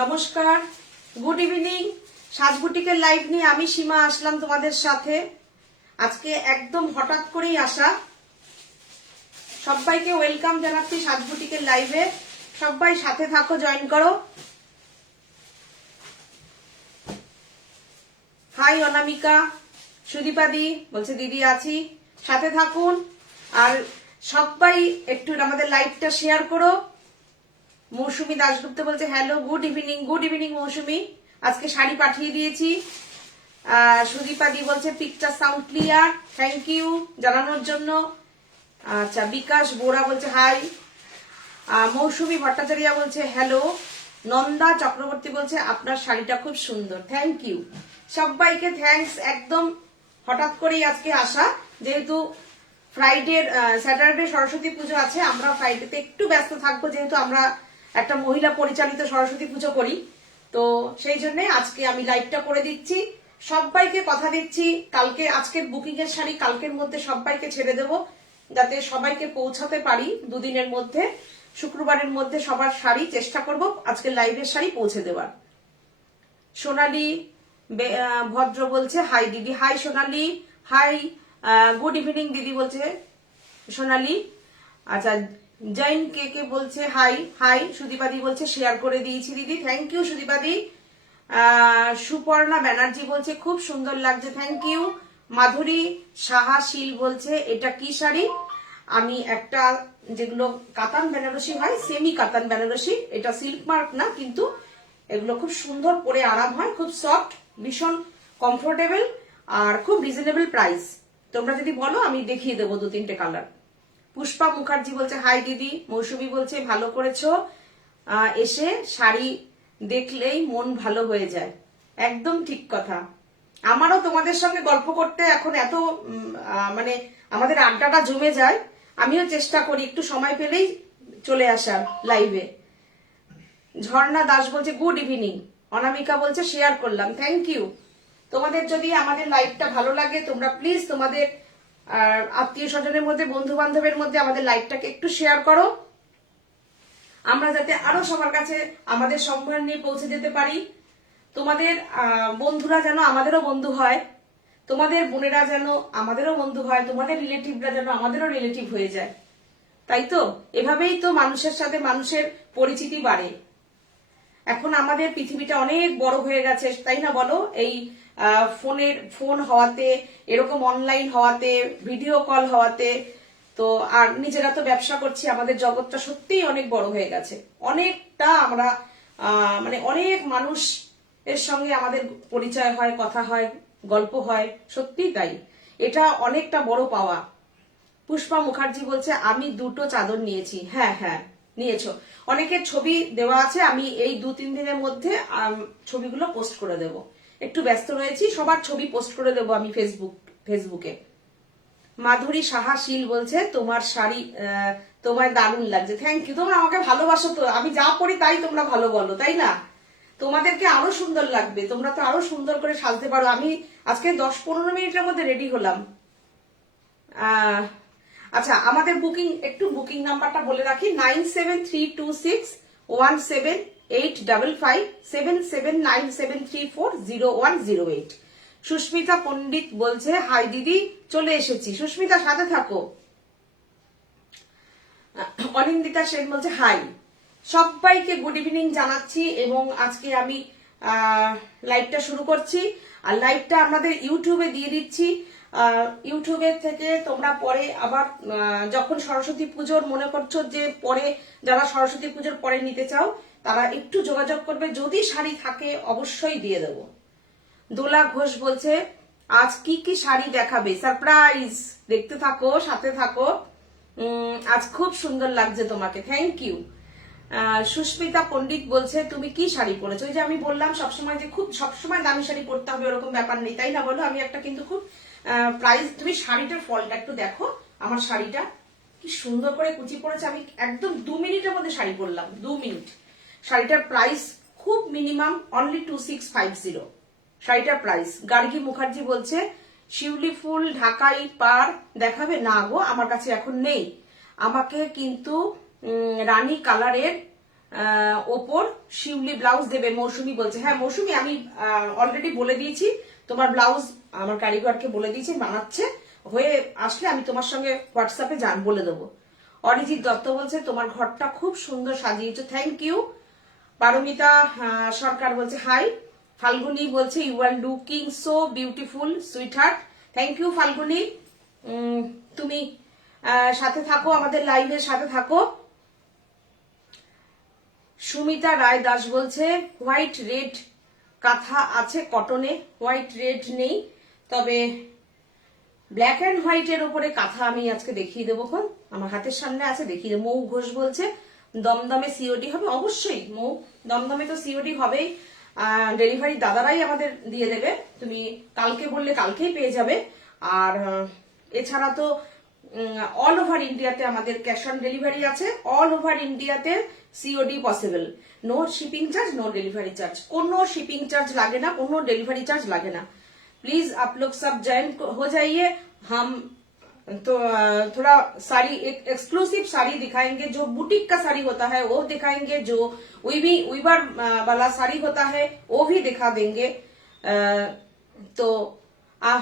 নমস্কার, good evening. সাজবুটিকের live নিয়ে আমি সীমা আসলাম তোমাদের সাথে। আজকে একদম হঠাৎ করেই আসা। সবাইকে ওয়েলকাম জানাচ্ছি সাজবুটিকের লাইভে। সবাই সাথে থাকো, জয়েন করো। হাই অনামিকা, সুদীপাদি বলছে দিদি আছি, সাথে থাকুন। আর সবাই একটু আমাদের লাইভটা শেয়ার করো। মৌসুমী দাশগুপ্ত বলছে hello, good evening. Good evening Mousumi, আজকে শাড়ি পাঠিয়ে দিয়েছি। সুদীপাদি বলছে picture sound clear, thank you জানানোর জন্য। আচ্ছা, বিকাশ বোরা বলছে হাই। মৌসুমী ভট্টাচার্য বলছে হ্যালো। নন্দা চক্রবর্তী বলছে আপনার শাড়িটা খুব সুন্দর, থ্যাংক ইউ। সবাইকে থ্যাঙ্কস। একদম হঠাৎ করেই আজকে আসা, যেহেতু ফ্রাইডে স্যাটারডে সরস্বতী পুজো আছে। আমরা ফ্রাইডেতে একটু ব্যস্ত থাকবো, যেহেতু আমরা একটা মহিলা পরিচালিত সরস্বতী পুজো করি, তো সেই জন্য আজকে আমি লাইভটা করে দিচ্ছি। সবাইকে কথা দিচ্ছি, কালকে আজকের বুকিং এর শাড়ি কালকের মধ্যে সবাইকে ছেড়ে দেব, যাতে সবাইকে পৌঁছাতে পারি দুদিনের মধ্যে। শুক্রবারের মধ্যে সবার শাড়ি চেষ্টা করব আজকের লাইভের শাড়ি পৌঁছে দেওয়ার। সোনালী ভদ্র বলছে হাই দিদি। হাই সোনালী, হাই, গুড ইভিনিং দিদি বলছে সোনালী। আচ্ছা, জৈন কে কে বলছে হাই। হাই সুদীপাদি বলছে শেয়ার করে দিয়েছি দিদি, থ্যাংক ইউ সুদীপাদি। সুপর্ণা ব্যানার্জি বলছে খুব সুন্দর লাগছে, থ্যাংক ইউ। মাধুরী সাহা শীল বলছে এটা কি শাড়ি? আমি একটা যেগুলো কাতান বেনারসি হয়, সেমি কাতান বেনারসি, এটা সিল্ক মার্ক না, কিন্তু এগুলো খুব সুন্দর, পরে আরাম হয়, খুব সফট, ভীষণ কমফোর্টেবল আর খুব রিজনেবল প্রাইস। তোমরা যদি বলো আমি দেখিয়ে দেবো 2-3টে কালার। পুষ্পা মুখার্জি বলছে হাই দিদি। মৌসুমী বলছে ভালো করেছো, এসে শাড়ি দেখলেই মন ভালো হয়ে যায়। একদম ঠিক কথা। আমারও তোমাদের সঙ্গে গল্প করতে এখন এত মানে আমাদের আড্ডাটা জমে যায়। আমিও চেষ্টা করি একটু সময় পেলেই চলে আসার লাইভে। ঝর্ণা দাস বলছে গুড ইভিনিং। অনামিকা বলছে শেয়ার করলাম, থ্যাংক ইউ। তোমাদের যদি আমাদের লাইভটা ভালো লাগে, তোমরা প্লিজ তোমাদের আত্মীয় স্বজনের মধ্যে, বন্ধু বান্ধবের মধ্যে আমাদের লাইভটাকে একটু শেয়ার করো, আমরা যাতে আরো সবার কাছে আমাদের সম্মান নিয়ে পৌঁছে যেতে পারি। তোমাদের বন্ধুরা যেন আমাদেরও বন্ধু হয়, তোমাদের বোনেরা যেন আমাদেরও বন্ধু হয়, তোমাদের রিলেটিভরা যেন আমাদেরও রিলেটিভ হয়ে যায়। তাই তো, এভাবেই তো মানুষের সাথে মানুষের পরিচিতি বাড়ে। এখন আমাদের পৃথিবীটা অনেক বড় হয়ে গেছে, তাই না বলো? এই ফোন হওয়াতে, এরকম অনলাইন হওয়াতে, ভিডিও কল হওয়াতে, তো আর নিজেরা তো ব্যবসা করছি, আমাদের জগৎটা সত্যিই অনেক বড় হয়ে গেছে। অনেকটা আমরা মানে অনেক মানুষ এর সঙ্গে আমাদের পরিচয় হয়, কথা হয়, গল্প হয়, সত্যিই তাই। এটা অনেকটা বড় পাওয়া। পুষ্পা মুখার্জি বলছে আমি 2টো চাদর নিয়েছি। হ্যাঁ হ্যাঁ, নিয়েছো। অনেকের ছবি দেওয়া আছে, আমি এই 2-3 দিনের মধ্যে ছবিগুলো পোস্ট করে দেব। একটু ব্যস্ত রয়েছি, সবার ছবি পোস্ট করে দেব আমি ফেসবুকে। মাধুরী সাহা শীল বলছে তোমার শাড়ি তোমায় দারুণ লাগছে, থ্যাংক ইউ। তোমরা আমাকে ভালোবাসো তো, আমি যা পরি তাই তোমরা ভালো বলো, তাই না? তোমাদেরকে আরো সুন্দর লাগবে, তোমরা তো আরো সুন্দর করে সাজতে পারো। আমি আজকে 10-15 মিনিটের মধ্যে রেডি হলাম। আচ্ছা, আমাদের বুকিং নাম্বারটা বলে রাখি, 9732671855 সুস্মিতা পণ্ডিত বলছে হাই দিদি, চলে এসেছি। সুস্মিতা সাথে থাকো। অনিন্দিতা সেন বলছে হাই। সবাইকে গুড ইভিনিং জানাচ্ছি, এবং আজকে আমি লাইভটা শুরু করছি। আর লাইভটা আমাদের ইউটিউবে দিয়ে দিচ্ছি। ইউটিউবের থেকে তোমরা পরে আবার যখন সরস্বতী পুজোর মনে করছো যে পরে, যারা সরস্বতী পুজোর পরে নিতে চাও তারা একটু যোগাযোগ করবে, যদি শাড়ি থাকে অবশ্যই দিয়ে দেব। দোলা ঘোষ বলছে আজ কি কি শাড়ি দেখাবে, সারপ্রাইজ, দেখতে থাকো, সাথে থাকো। আজ খুব সুন্দর লাগছে তোমাকে, থ্যাংক ইউ। সুস্মিতা পণ্ডিত বলছে তুমি কি শাড়ি পরেছো? ওই যে আমি বললাম সবসময় যে খুব সবসময় দামি শাড়ি পরতে হবে ওরকম ব্যাপার নেই, তাই না বলো? আমি একটা কিন্তু খুব প্রাইস, তুমি শাড়িটার ফলটা একটু দেখো, আমার শাড়িটা কি সুন্দর করে কুচি পড়েছে। আমি একদম 2 মিনিটের মধ্যে শাড়ি পরলাম, 2 মিনিট। শাড়িটার প্রাইস খুব মিনিমাম, অনলি 2650 শাড়িটার প্রাইস। গার্গী মুখার্জি বলছে শিউলি ফুল ঢাকাই পার দেখাবে? না গো, আমার কাছে এখন নেই। আমাকে কিন্তু রানী কালারের ওপর শিউলি ব্লাউজ দেবে মৌসুমি বলছে। হ্যাঁ মৌসুমি, আমি অলরেডি বলে দিয়েছি, তোমার ব্লাউজ আমার কারিগরকে বলে দিয়েছি, বানাচ্ছে, হয়ে আসলে আমি তোমার সঙ্গে হোয়াটসঅ্যাপে বলে দেবো। অরিজিৎ দত্ত বলছে তোমার ঘরটা খুব সুন্দর সাজিয়েছো, থ্যাংক ইউ। পারমিতা সরকার বলছে হাই। ফাল্গুনি বলছে you are looking so beautiful sweetheart, thank you Falguni. তুমি সাথে থাকো, আমাদের লাইভের সাথে থাকো। সুমিতা রায় দাস বলছে হোয়াইট রেড কাঁথা আছে কটনে, হোয়াইট রেড নেই, তবে ব্ল্যাক অ্যান্ড হোয়াইটের উপরে কাঁথা আমি আজকে দেখিয়ে দেবো, আমার হাতের সামনে আছে, দেখিয়ে দেবো। মৌ ঘোষ বলছে দমদমে সিওডি হবে, অবশ্যই মৌ, দমদমে তো সিওডি হবেই, ডেলিভারি দাদারাই আমাদের দিয়ে দেবে, তুমি কালকে বললে কালকেই পেয়ে যাবে। আর এছাড়া তো অল ওভার ইন্ডিয়াতে আমাদের ক্যাশ অন ডেলিভারি আছে, অল ওভার ইন্ডিয়াতে COD possible, no shipping charge, no delivery charge, কোনো শিপিং চার্ज লাগে না, কোনো ডেলিভাरी चार्ज লাগে না। प्लीज आप लोग सब ज्वाइन हो जाइए, हम तो थोड़ा साड़ी एक एक्सक्लूसिव साड़ी दिखाएंगे, जो बुटीक का साड़ी होता है वो दिखाएंगे, जो वीवर वाला साड़ी होता है वो भी दिखा देंगे। तो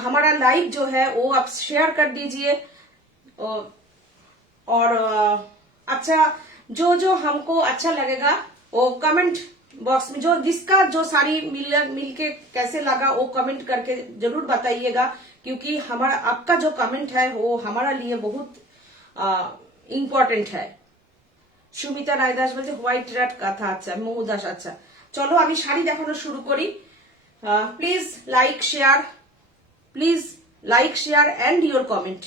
हमारा लाइव जो है वो आप शेयर कर दीजिए, और अच्छा जो हमको अच्छा लगेगा वो कमेंट बॉक्स में, जो जिसका जो साड़ी मिलके कैसे लगा वो कमेंट करके जरूर बताइएगा, क्योंकि हमारा आपका जो कमेंट है वो हमारा लिए बहुत इम्पोर्टेंट है। সুমিতা রায় দাস বলছে হোয়াইট রেড কাঁথা, আচ্ছা মৌদাস, আচ্ছা চলো আমি শাড়ি দেখানো শুরু করি। Please like share, please like share and your comment.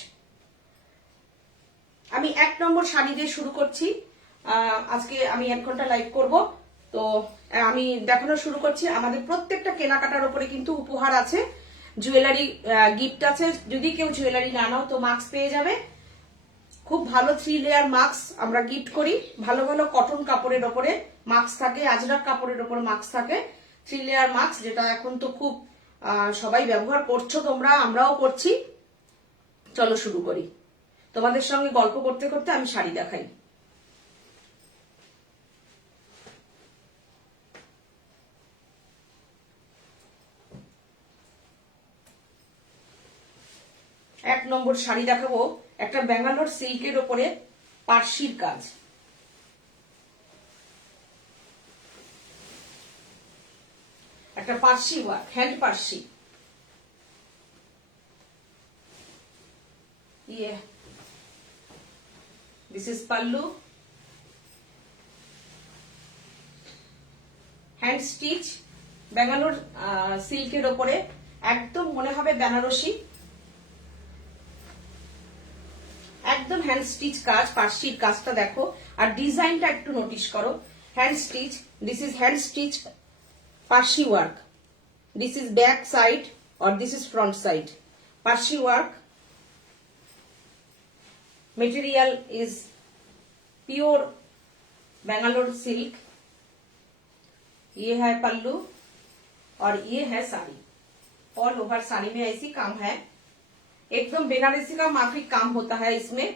আমি 1 নম্বর শাড়ি দিয়ে শুরু করছি, আজকে আমি 1 ঘন্টা লাইভ করব, তো আমি দেখানো শুরু করছি। আমাদের প্রত্যেকটা কেনাকাটার উপরে কিন্তু উপহার আছে, জুয়েলারি গিফট আছে, যদি কেউ জুয়েলারি না নাও তো মাস্ক পেয়ে যাবে, খুব ভালো 3 লেয়ার মাস্ক আমরা গিফট করি, ভালো ভালো কটন কাপড়ের উপরে মাস্ক থাকে, আজরাক কাপড়ের উপরে মাস্ক থাকে, 3 লেয়ার মাস্ক, যেটা এখন তো খুব সবাই ব্যবহার করছো তোমরা, আমরাও করছি। চলো শুরু করি, তোমাদের সঙ্গে গল্প করতে করতে আমি শাড়ি দেখাই। এক নম্বর শাড়ি দেখাবো, একটা ব্যাঙ্গালোর সিল্কের উপরে পার্সির কাজ, একটা পার্সি ওয়ার্ক, হ্যান্ড পার্সি, ये this is pallu, hand stitch, Bangalore সিল্কের উপরে, একদম মনে হবে বেনারসি, একদম হ্যান্ড স্টিচ কাজ, পার্সির কাজটা দেখো, আর ডিজাইনটা একটু নোটিস করো, hand stitch, this is hand stitch Parsi work, this is back side और this is front side, Parsi work, material is pure Bangalore silk, ये है पल्लू और ये है साड़ी, ऑल ओवर साड़ी में ऐसी काम है, एकदम बेनारसी का माफिक काम होता है इसमें।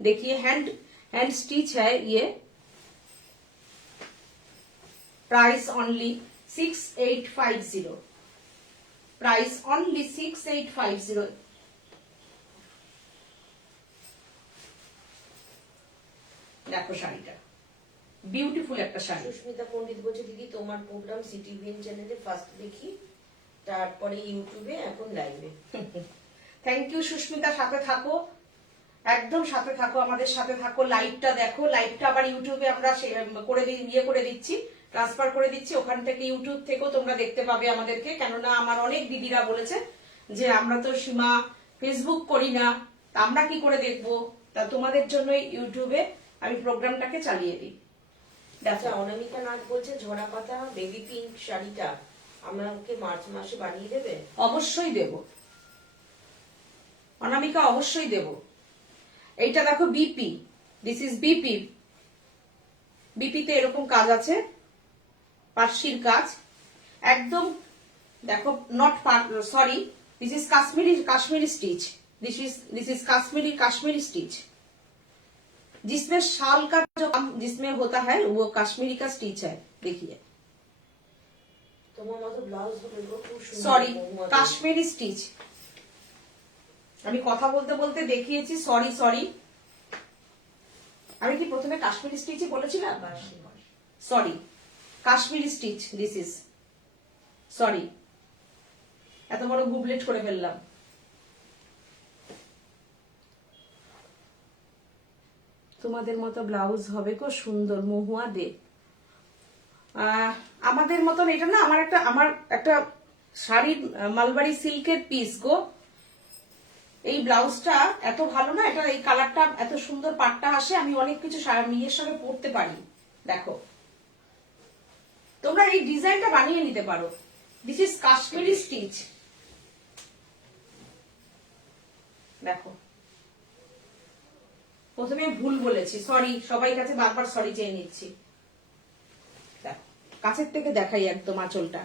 देखिए हैंड स्टिच है ये, प्राइस ओनली 6850, प्राइस ओनली 6850। দেখো শাড়িটা বিউটিফুল একটা শাড়ি। সুস্মিতা পণ্ডিত বলছে দিদি তোমার প্রোগ্রাম সিটিভিএন চ্যানেলে ফার্স্ট দেখি, তারপরে ইউটিউবে, এখন লাইভে। থ্যাংক ইউ সুস্মিতা, সাথে থাকো, একদম সাথে থাকো, আমাদের সাথে থাকো, লাইভটা দেখো, লাইভটা আবার ইউটিউবে আমরা করে দিচ্ছি, ট্রান্সফার করে দিচ্ছি, ওখান থেকে ইউটিউব থেকেও তোমরা দেখতে পাবে আমাদেরকে, কেননা আমার অনেক দিদিরা বলেছে যে আমরা তো সীমা ফেসবুক করি না, তা আমরা কি করে দেখবো, তা তোমাদের জন্য ইউটিউবে আমি প্রোগ্রামটাকে চালিয়ে দিই। আচ্ছা, অনামিকা নাথ বলছে ঝরা পাতা বেবি পিঙ্ক শাড়িটা আমাকে মার্চ মাসে বানিয়ে দেবে? অবশ্যই দেব অনামিকা, অবশ্যই দেব। এইটা দেখো বিপি, দিস ইজ বিপি, বিপিতে এরকম কাজ আছে, পার্সির কাজ একদম দেখো, not sorry, this is Kashmiri stitch, this is Kashmiri stitch, जिसमें शाल का जो काम जिसमें होता है वो कश्मीरी का स्टिच है, देखिए তোমার মতো ব্লাউজ হবে গো, খুব সুন্দর সরি মহুয়া। কাশ্মীরি স্টিচ। আমি কথা বলতে বলতে দেখিয়েছি, সরি সরি। আমি কি প্রথমে কাশ্মীরি স্টিচই বলেছিলাম? Sorry, Kashmiri stitch this is, sorry এত বড় গুবলেট করে ফেললাম। তোমাদের মতো ব্লাউজ হবে গো সুন্দর, মহুয়া দে। আমাদের মতন এটা না, আমার একটা শাড়ির মালবাড়ি সিল্কের পিস গো। এই ব্লাউজটা এত ভালো না, এটা এই কালারটা এত সুন্দর, পাটটা আসে, আমি অনেক কিছু ইয়ের সঙ্গে পরতে পারি। দেখো তোমরা এই ডিজাইনটা বানিয়ে নিতে পারো। This is Kashmiri stitch. দেখো প্রথমে ভুল বলেছি, সরি, সবাই কাছে বারবার সরি চেয়ে নিচ্ছি। কাছের থেকে দেখাই একদম আঁচলটা।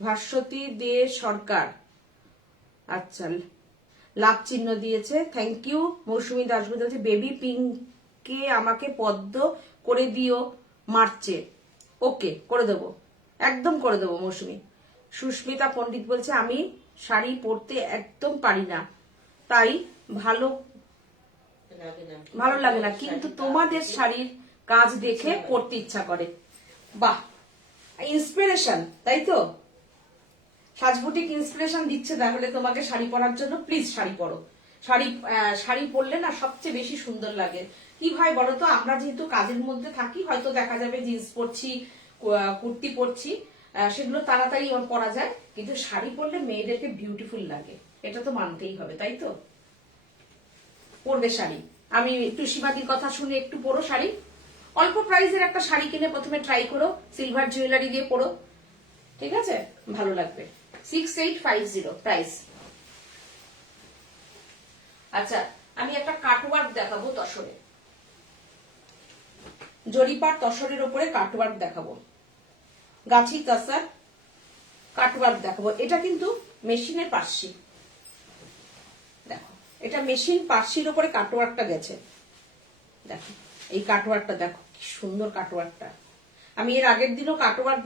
ভাস্বতী দে সরকার, আচ্ছা লাভ চিহ্ন দিয়েছে, থ্যাংক ইউ। মৌসুমী দাসগুপ্ত বলছে বেবি পিঙ্কে আমাকে পদ্ম করে দিও মার্চে। ওকে, করে দেবো, একদম করে দেবো মৌসুমী। সুস্মিতা পণ্ডিত বলছে আমি শাড়ি পরতে একদম পারি না, তাই ভালো লাগে না, কিন্তু তোমাদের শাড়ির কাজ দেখে পরতে ইচ্ছা করে। বাহ, ইন্সপিরেশন, তাই তো? সাজবুটিক ইন্সপিরেশন দিচ্ছে তাহলে তোমাকে শাড়ি পরার জন্য। প্লিজ শাড়ি পরো। শাড়ি পরলে না সবচেয়ে বেশি সুন্দর লাগে। কি হয় বলতো, আমরা যেহেতু কাজের মধ্যে থাকি, হয়তো দেখা যাবে জিন্স পরছি, কুর্তি পরছি, সেগুলো তাড়াতাড়ি পরা যায়, কিন্তু শাড়ি পরলে মেয়েদেরকে বিউটিফুল লাগে, এটা তো মানতেই হবে, তাই তো? পরবে শাড়ি। আমি একটু সীমাদির কথা শুনে একটু পরো শাড়ি। অল্প প্রাইসের একটা শাড়ি কিনে প্রথমে ট্রাই করো, সিলভার জুয়েলারি দিয়ে পরো, ঠিক আছে? ভালো লাগবে। 6850 প্রাইস। আচ্ছা, আমি একটা কাটওয়ার্ক দেখাবো তসরে, জরিপার তসরের উপরে কাটওয়ার্ক দেখাবো, গাছি তসর কাটওয়ার্ক দেখাবো। এটা কিন্তু মেশিনের পার্সি, দেখো এটা মেশিন পার্সির উপরে কাটওয়ার্কটা গেছে। দেখো এই কাটওয়ার্কটা, দেখো কি সুন্দর কাটওয়ার্কটা। আমি এর আগের দিনও কাটওয়ার্ক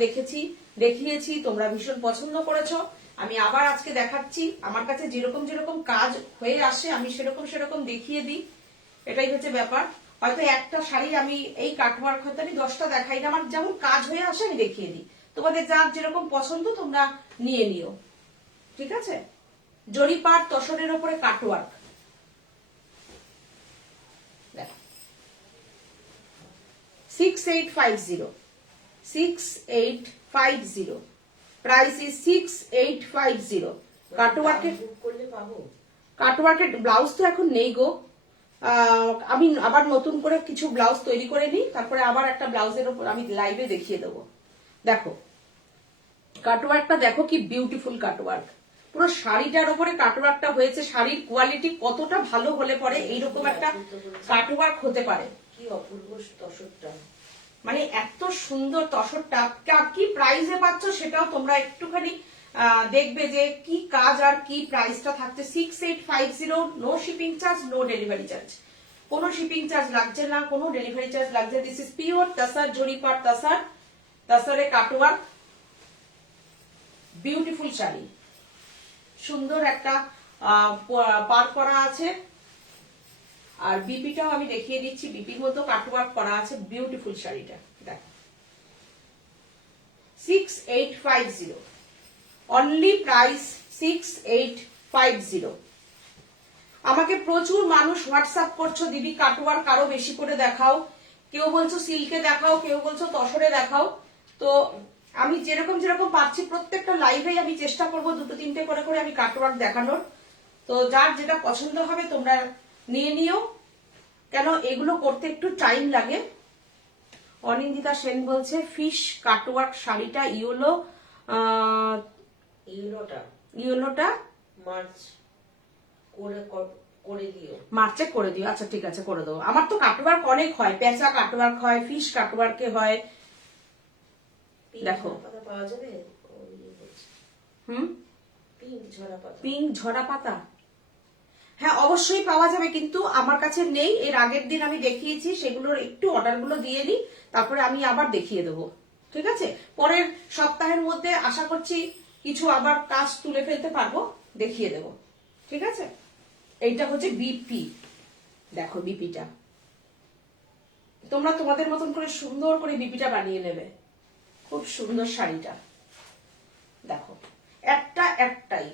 দেখিয়েছি, তোমরা ভীষণ পছন্দ করেছো। আমি আবার আজকে দেখাচ্ছি। আমার কাছে যেরকম যেরকম কাজ হয়ে আসে আমি সেরকম দেখিয়ে দিই, এটাই হচ্ছে ব্যাপার। হয়তো একটা শাড়ি আমি এই কাটওয়ার্ক হয়তো আমি 10টা দেখাই না, আমার যেমন কাজ হয়ে আসে আমি দেখিয়ে দিই। তোমাদের যার যেরকম পছন্দ তোমরা নিয়ে নিও, ঠিক আছে? জরিপার তসরের উপরে কাটওয়ার্ক, দেখো 6850 প্রাইস ইজ 6850। কাটওয়ার্কের ব্লাউজ তো এখন নেই গো। আমি আবার নতুন করে কিছু ব্লাউজ তৈরি করে নিই, তারপরে আবার একটা ব্লাউজের উপর আমি লাইভে দেখিয়ে দেবো। দেখো কাটওয়ার্কটা, দেখো কি বিউটিফুল কাটওয়ার্ক। পুরো শাড়িটার উপরে কাটওয়ার্কটা হয়েছে। শাড়ির কোয়ালিটি কতটা ভালো হলে পরে এইরকম একটা কাটওয়ার্ক হতে পারে। কি অপূর্ব তসরটা, মানে এত সুন্দর তসরটা। কি প্রাইসে পাচ্ছ সেটাও তোমরা একটুখানি দেখবে যে কি কাজ আর কি প্রাইসটা থাকছে। 6850, no shipping charge, no delivery charge, কোনো শিপিং চার্জ লাগছে না, কোনো ডেলিভারি চার্জ লাগছে। দিস ইজ পিওর তাসার জরিপার তাসারে কাটওয়ার্ক, বিউটিফুল শাড়ি, সুন্দর একটা পার করা আছে। আর বিপিটাও আমি দেখিয়ে দিচ্ছি, বিপির মতো কাটওয়ার্ক করা আছে, বিউটিফুল শাড়িটা। দেখো 6850, অনলি প্রাইস 6850। আমাকে প্রচুর মানুষ হোয়াটসঅ্যাপ করছো, দিদি কাটওয়ার্ক আরো বেশি করে দেখাও, কেউ বলছো সিল্কে দেখাও, কেউ বলছো তসরে দেখাও। তো আমি যেরকম পাচ্ছি প্রত্যেকটা লাইভে আমি চেষ্টা করবো 2-3টে করে আমি কাটওয়ার্ক দেখানোর। তো যার যেটা পছন্দ হবে তোমরা নিয়ে নিও, কেন এগুলো করতে একটু টাইম লাগে। অনিন্দিতা সেন বলছে ফিশ কাটওয়ার্ক শাড়িটা ইয়েলোটা মার্চ করে দিও, মার্চে করে দিও। আচ্ছা ঠিক আছে, করে দেবো। আমার তো কাটওয়ার্ক অনেক হয়, পেঁচা কাটওয়ার্ক হয়, ফিশ কাটওয়ার্কে হয়। দেখো পাওয়া যাবে, পিঙ্ক ঝরা পাতা, হ্যাঁ অবশ্যই পাওয়া যাবে, কিন্তু আমার কাছে নেই। এর আগের দিন আমি দেখিয়েছি, সেগুলোর একটু অর্ডারগুলো দিয়ে নিই, তারপরে আমি আবার দেখিয়ে দেবো। ঠিক আছে, পরের সপ্তাহের মধ্যে আশা করছি কিছু আবার কাজ তুলে ফেলতে পারবো, দেখিয়ে দেবো। ঠিক আছে, এইটা হচ্ছে বিপি। দেখো বিপিটা তোমরা তোমাদের মতন করে সুন্দর করে বিপিটা বানিয়ে নেবে। খুব সুন্দর শাড়িটা দেখো, একটাই।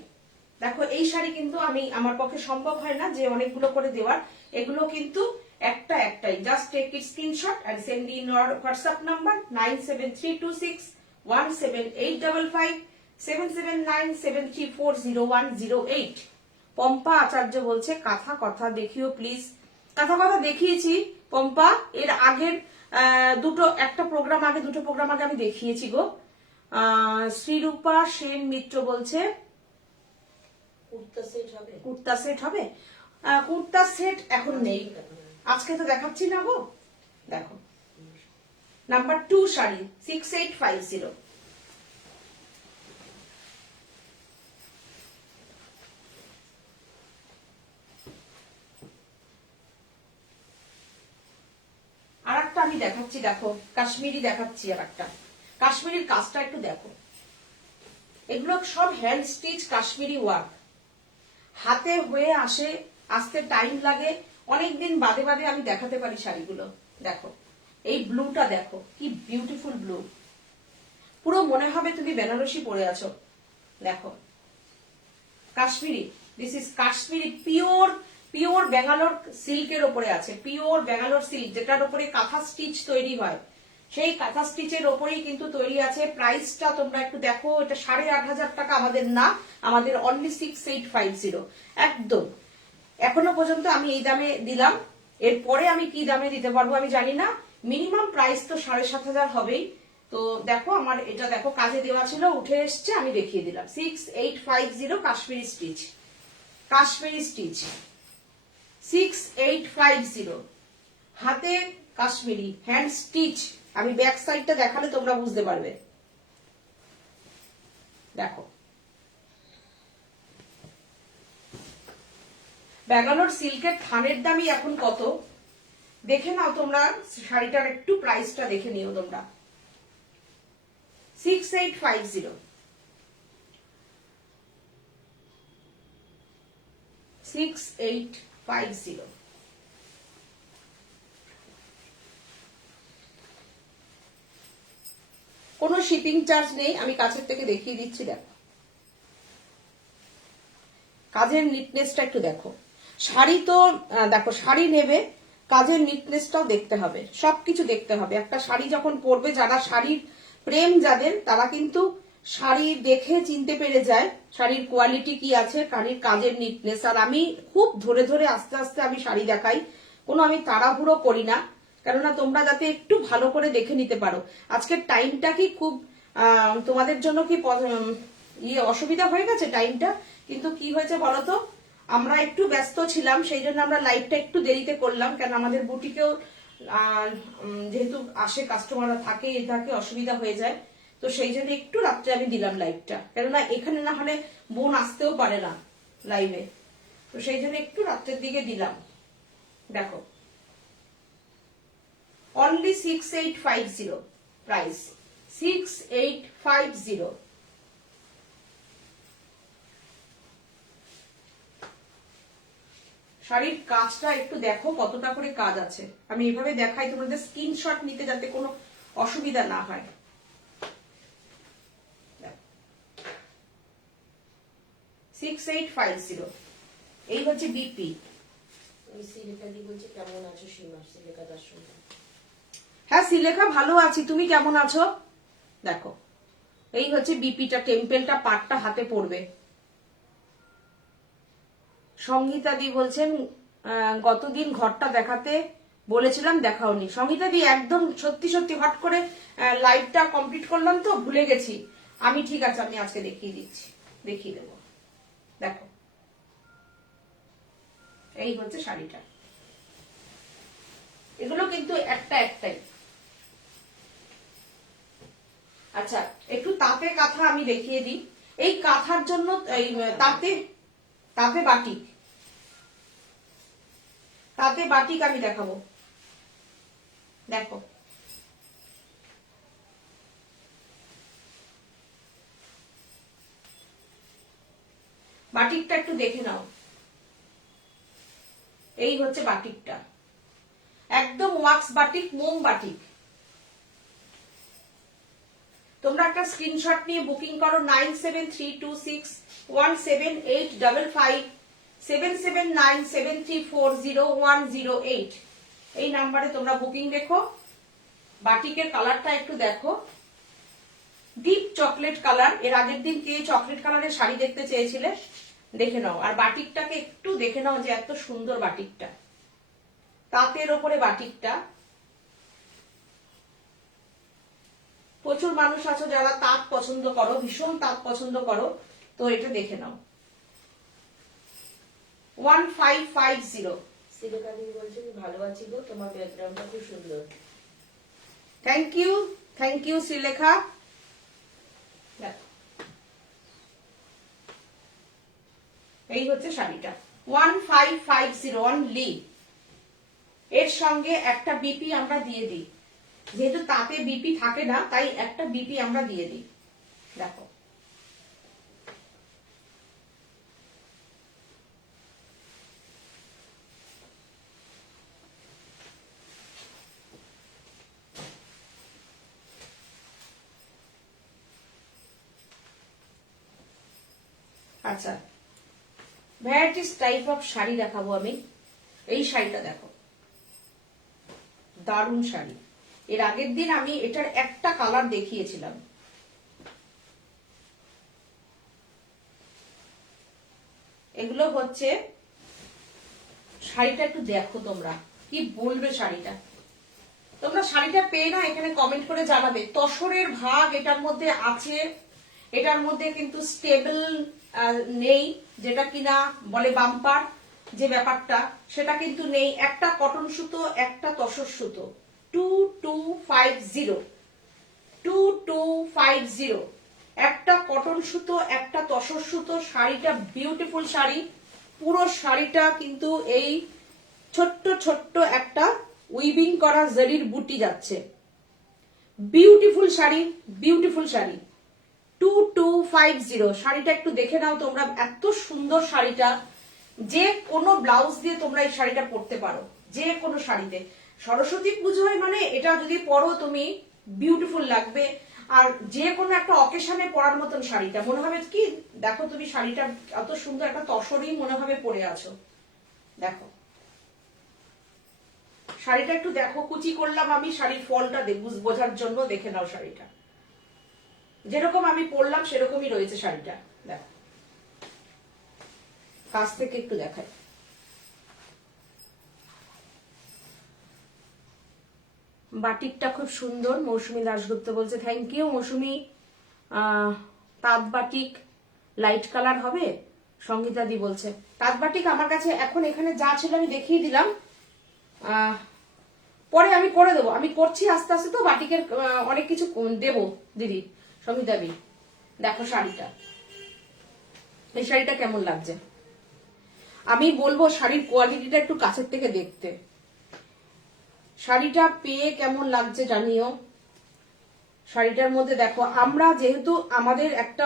দেখো এই শাড়ি কিন্তু আমার পক্ষে সম্ভব হয় না যে অনেকগুলো করে দেওয়ার, এগুলো কিন্তু একটাই। Just take it screenshot and send in your WhatsApp number 9732677855 7797340108। Pampa Acharya বলছে কাঁথা কথা দেখিও প্লিজ। কাঁথা কথা দেখিয়েছি পম্পা, এর আগের একটা প্রোগ্রাম আগে, দুটো প্রোগ্রাম আগে আমি দেখিয়েছি গো। শ্রীরূপা সেন মিত্র বলছে কুর্তা সেট হবে, কুর্তা সেট হবে। কুর্তা সেট এখন নেই, আজকে তো দেখাচ্ছি না গো। দেখো নাম্বার 2 শাড়ি 6850। আর একটা আমি দেখাচ্ছি, দেখো কাশ্মীরি দেখাচ্ছি। আর একটা কাশ্মীরির কাজটা একটু দেখো, এগুলো সব হ্যান্ড স্টিচ কাশ্মীরি ওয়ার্ক, হাতে হয়ে আসতে টাইম লাগে, অনেকদিন বাদে বাদে আমি দেখাতে পারি শাড়িগুলো। দেখো এই ব্লুটা দেখো, কি বিউটিফুল ব্লু, পুরো মনে হবে তুমি বেনারসি পরে আছো। দেখো Kashmiri, this is Kashmiri pure Bangalore সিল্কের ওপরে আছে, পিওর ব্যাঙ্গালোর সিল্ক, যেটার উপরে কাঁথা স্টিচ তৈরি হয়, সেই কাঁথা স্টিচের ওপরেই কিন্তু তৈরি আছে। প্রাইসটা তোমরা একটু দেখো, এটা 8,500 টাকা আমাদের না, আমাদের অনলি 6850 একদম। এখনো পর্যন্ত আমি এই দামে দিলাম, এরপরে আমি কি দামে দিতে পারবো আমি জানি না, মিনিমাম প্রাইস তো 7,500 হবেই। তো দেখো আমার এটা দেখো কাজে দেওয়া ছিল, উঠে এসছে, আমি দেখিয়ে দিলাম 6850 কাশ্মীরি স্টিচ, কাশ্মীরি স্টিচ 6850, হাতে কাশ্মীরি হ্যান্ড স্টিচ। আমি ব্যাক সাইডটা দেখালে তোমরা বুঝতে পারবে। দেখো ব্যাঙ্গালোর সিল্কের থানের দামই এখন কত দেখে নাও তোমরা, শাড়িটার একটু প্রাইসটা দেখে নিও তোমরা। 6850, 6850। কোনো শিপিং চার্জ নেই, আমি কাছের থেকে দেখিয়ে দিচ্ছি। দেখো কাজের নিটনেসটা একটু দেখো, শাড়ি তো দেখো শাড়ি নেবে, কাজের নিটনেসটাও দেখতে হবে, সবকিছু দেখতে হবে। একটা শাড়ি যখন পরবে, যারা শাড়ির প্রেম যাদের, তারা কিন্তু শাড়ি দেখে চিনতে পেরে যায় শাড়ির কোয়ালিটি কি আছে, শাড়ির কাজের নিটনেস। আর আমি খুব ধরে ধরে আস্তে আস্তে আমি শাড়ি দেখাই, কোনো আমি তাড়াহুড়ো করি না, কেননা তোমরা যাতে একটু ভালো করে দেখে নিতে পারো। আজকের টাইমটা কি খুব তোমাদের জন্য কি অসুবিধা হয়ে গেছে টাইমটা? কিন্তু কি হয়েছে বলতো, আমরা একটু ব্যস্ত ছিলাম, সেই জন্য আমরা লাইভটা একটু দেরিতে করলাম, কেন আমাদের বুটিকেও যেহেতু আসে কাস্টমাররা থাকে অসুবিধা হয়ে যায়, তো সেই জন্য একটু রাত্রে আমি দিলাম লাইভটা, কেননা এখানে না হলে বোন আসতেও পারে না লাইভে, তো সেই জন্য একটু রাত্রের দিকে দিলাম। দেখো অনলি 6850 প্রাইস, 6850। শাড়ির কাজটা একটু দেখো কতটা করে কাজ আছে, আমি এভাবে দেখাই তোমাদের স্ক্রিনশট নিতে যাতে কোনো অসুবিধা না হয়। 6850, এই হচ্ছে বিপি। শ্রীলেখাদি বলছে কেমন আছো সীমা, শ্রীলেখা দর্শন। হ্যাঁ শ্রীলেখা ভালো আছি, তুমি কেমন আছো? দেখো এই হচ্ছে বিপিটা, টেম্পেলটা পাটটা হাতে পড়বে। সংগীতা দি বলছেন গতদিন ঘরটা দেখাতে বলেছিলাম দেখাওনি। সংগীতা দি একদম সত্যি সত্যি হট করে লাইভটা কমপ্লিট করলাম তো ভুলে গেছি আমি। ঠিক আছে আমি আজকে দেখিয়ে দিচ্ছি, দেখিয়ে দেবো। দেখো এই হচ্ছে শাড়িটা, এগুলো কিন্তু একটাই। আচ্ছা একটু তাঁতে কাঁথা আমি দেখিয়ে দিই। এই কাঁথার জন্য এই তাঁতে বাটিক, তাতে বাটিক আমি দেখাবো, দেখো বাটিকটা একটু দেখে নাও। এই হচ্ছে বাটিকটা, একদম ওয়াক্স বাটিক, মোম বাটিক। তোমরা একটা স্ক্রিনশট নিয়ে বুকিং করো 97326785779737340108 এই নাম্বারে তোমরা বুকিং রেখো। বাটিকের কালারটা একটু দেখো, ডিপ চকলেট কালার। এর আগের দিন কে চকলেট কালারের শাড়ি দেখতে চেয়েছিলে, দেখে নাও। আর বাটিকটাকে একটু দেখে নাও যে এত সুন্দর বাটিকটা, তাঁতের ওপরে বাটিকটা। প্রচুর মানুষ আছো যারা তাঁত পছন্দ করো, ভীষণ তাঁত পছন্দ করো, তো এটা দেখে নাও। 1550। শ্রীলেখা দিদি বলছেন ভালো আছি গো, তোমার ব্যাকগ্রাউন্ডটা খুব সুন্দর। Thank you Sreelekha. এই হচ্ছে শাড়িটা 1550 অনলি। এর সঙ্গে একটা বিপি আমরা দিয়ে দিই, যেহেতু তাতে বিপি থাকে না তাই একটা বিপি আমরা দিয়ে দিই। দেখো আচ্ছা, ভ্যারাইটিস টাইপ অফ শাড়ি দেখাবো আমি। এই শাড়িটা দেখো, দারুণ শাড়ি। এর আগের দিন আমি এটার একটা কালার দেখিয়েছিলাম। এগুলো হচ্ছে শাড়িটা, একটু দেখো তোমরা কি বলবে শাড়িটা। তোমরা শাড়িটা পেয়ে না এখানে কমেন্ট করে জানাবে। তসরের ভাগ এটার মধ্যে আছে, এটার মধ্যে কিন্তু স্টেবল নেই, যেটা কিনা বলে বাম্পার যে ব্যাপারটা, সেটা কিন্তু নেই। একটা কটন সুতো, একটা তসর সুতো, 2250 একটা কটন সুতো, একটা তসর সুতো। শাড়িটা বিউটিফুল শাড়ি, পুরো শাড়িটা কিন্তু এই ছোট্ট ছোট্ট একটা উইভিং করা জরির বুটি যাচ্ছে। Beautiful sari, beautiful sari 2250। শাড়িটা একটু দেখে নাও তোমরা, এত সুন্দর শাড়িটা। যে কোনো ব্লাউজ দিয়ে তোমরা এই শাড়িটা পরতে পারো, যে কোনো শাড়িতে। সরস্বতী পুজোয় মানে এটা যদি পরো তুমি, বিউটিফুল লাগবে। আর যে কোনো একটা অকেশনে পরার মতন শাড়িটা মনে হবে কি, দেখো তুমি শাড়িটা এত সুন্দর, একটা তসরই মনে হবে পরে আছো। দেখো শাড়িটা একটু দেখো, কুচি করলাম আমি শাড়ির ফলটা বোঝার জন্য। দেখে নাও শাড়িটা, যেরকম আমি পরলাম সেরকমই রয়েছে শাড়িটা। দেখো কাছ থেকে একটু দেখাই। বাটিকটা খুব সুন্দর। মৌসুমী দাশগুপ্ত বলছে থ্যাংক ইউ মৌসুমী। তাঁত বাটিক লাইট কালার হবে, সঙ্গীতা দি বলছে। তাঁত বাটিক আমার কাছে এখন এখানে যা ছিল আমি দেখিয়ে দিলাম, পরে আমি করে দেবো। আমি করছি আস্তে আস্তে, তো বাটিকের অনেক কিছু দেবো দিদি, সঙ্গীতা দি। দেখো শাড়িটা, এই শাড়িটা কেমন লাগছে। আমি বলবো শাড়ির কোয়ালিটিটা একটু কাছের থেকে দেখতে। শাড়িটা পেয়ে কেমন লাগছে জানিও। শাড়িটার মধ্যে দেখো, আমরা যেহেতু আমাদের একটা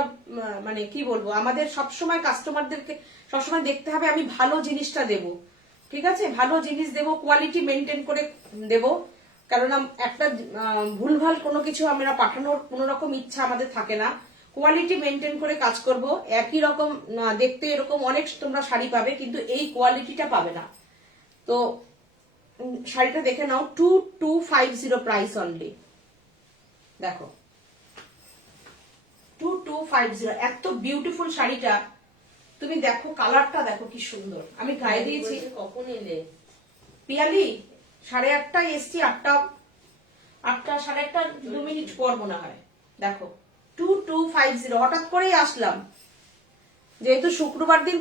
মানে কি বলবো, আমাদের সবসময় কাস্টমারদেরকে সবসময় দেখতে হবে আমি ভালো জিনিসটা দেব, ঠিক আছে? ভালো জিনিস দেব, কোয়ালিটি মেনটেন করে দেব। কারণ একটা ভুলভাল কোনো কিছু আমরা পাঠানোর কোনো রকম ইচ্ছা আমাদের থাকে না। কোয়ালিটি মেনটেন করে কাজ করব। একই রকম দেখতে এরকম অনেক তোমরা শাড়ি পাবে, কিন্তু এই কোয়ালিটিটা পাবে না। তো শাড়িটা দেখে নাও, 2250 প্রাইস অনলি। দেখো 2250, এত বিউটিফুল শাড়িটা। তুমি দেখো কালারটা দেখো কি সুন্দর। আমি গায়ে দিয়েছি। কখন এলে? পিয়ালি 8:30 এসছি, 8টা 8:30 2 মিনিট পর মনে হয়। দেখো 2250, হঠাৎ করেই আসলাম, যেহেতু শুক্রবার দিন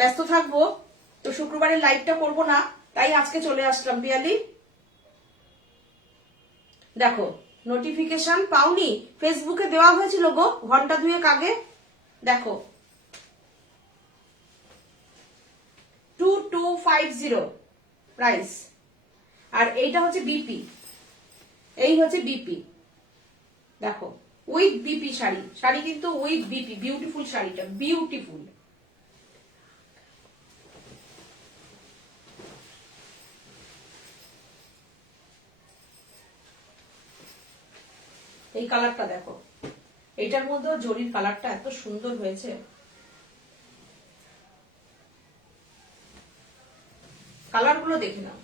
ব্যস্ত থাকবো, তো শুক্রবারের লাইভটা করবো না, তাই আজকে চলে আসলাম। পিয়ালি দেখো, নোটিফিকেশন পাওনি? ফেসবুকে দেওয়া হয়েছিল গো ঘন্টা 2 আগে। দেখো 2250 প্রাইস। আর এইটা হচ্ছে বিপি, এই হচ্ছে বিপি। দেখো উইথ বিপি শাড়ি, শাড়ি কিন্তু উইথ বিপি, বিউটিফুল শাড়িটা, বিউটিফুল। এই কালারটা দেখো, এইটার মধ্যে জরির কালারটা এত সুন্দর হয়েছে। কালার গুলো দেখে নাও,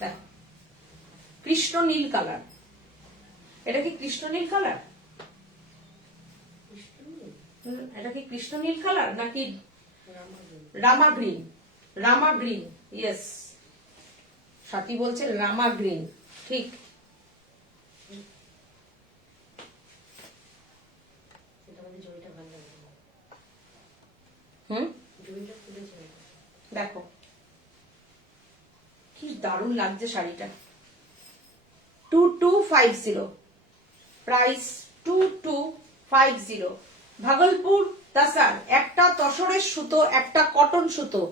দেখো কৃষ্ণ নীল কালার। এটা কি কৃষ্ণ নীল কালার? এটা কি কৃষ্ণ নীল কালার নাকি রামা গ্রিন? রামা গ্রিন, ইয়েস, সাথী বলছে রামা গ্রিন, ঠিক। দেখো কি দারুণ লাগছে শাড়িটা। 2250, প্রাইস 2250। ভাগলপুর তাসার, একটা তসরের সুতো, একটা কটন সুতো,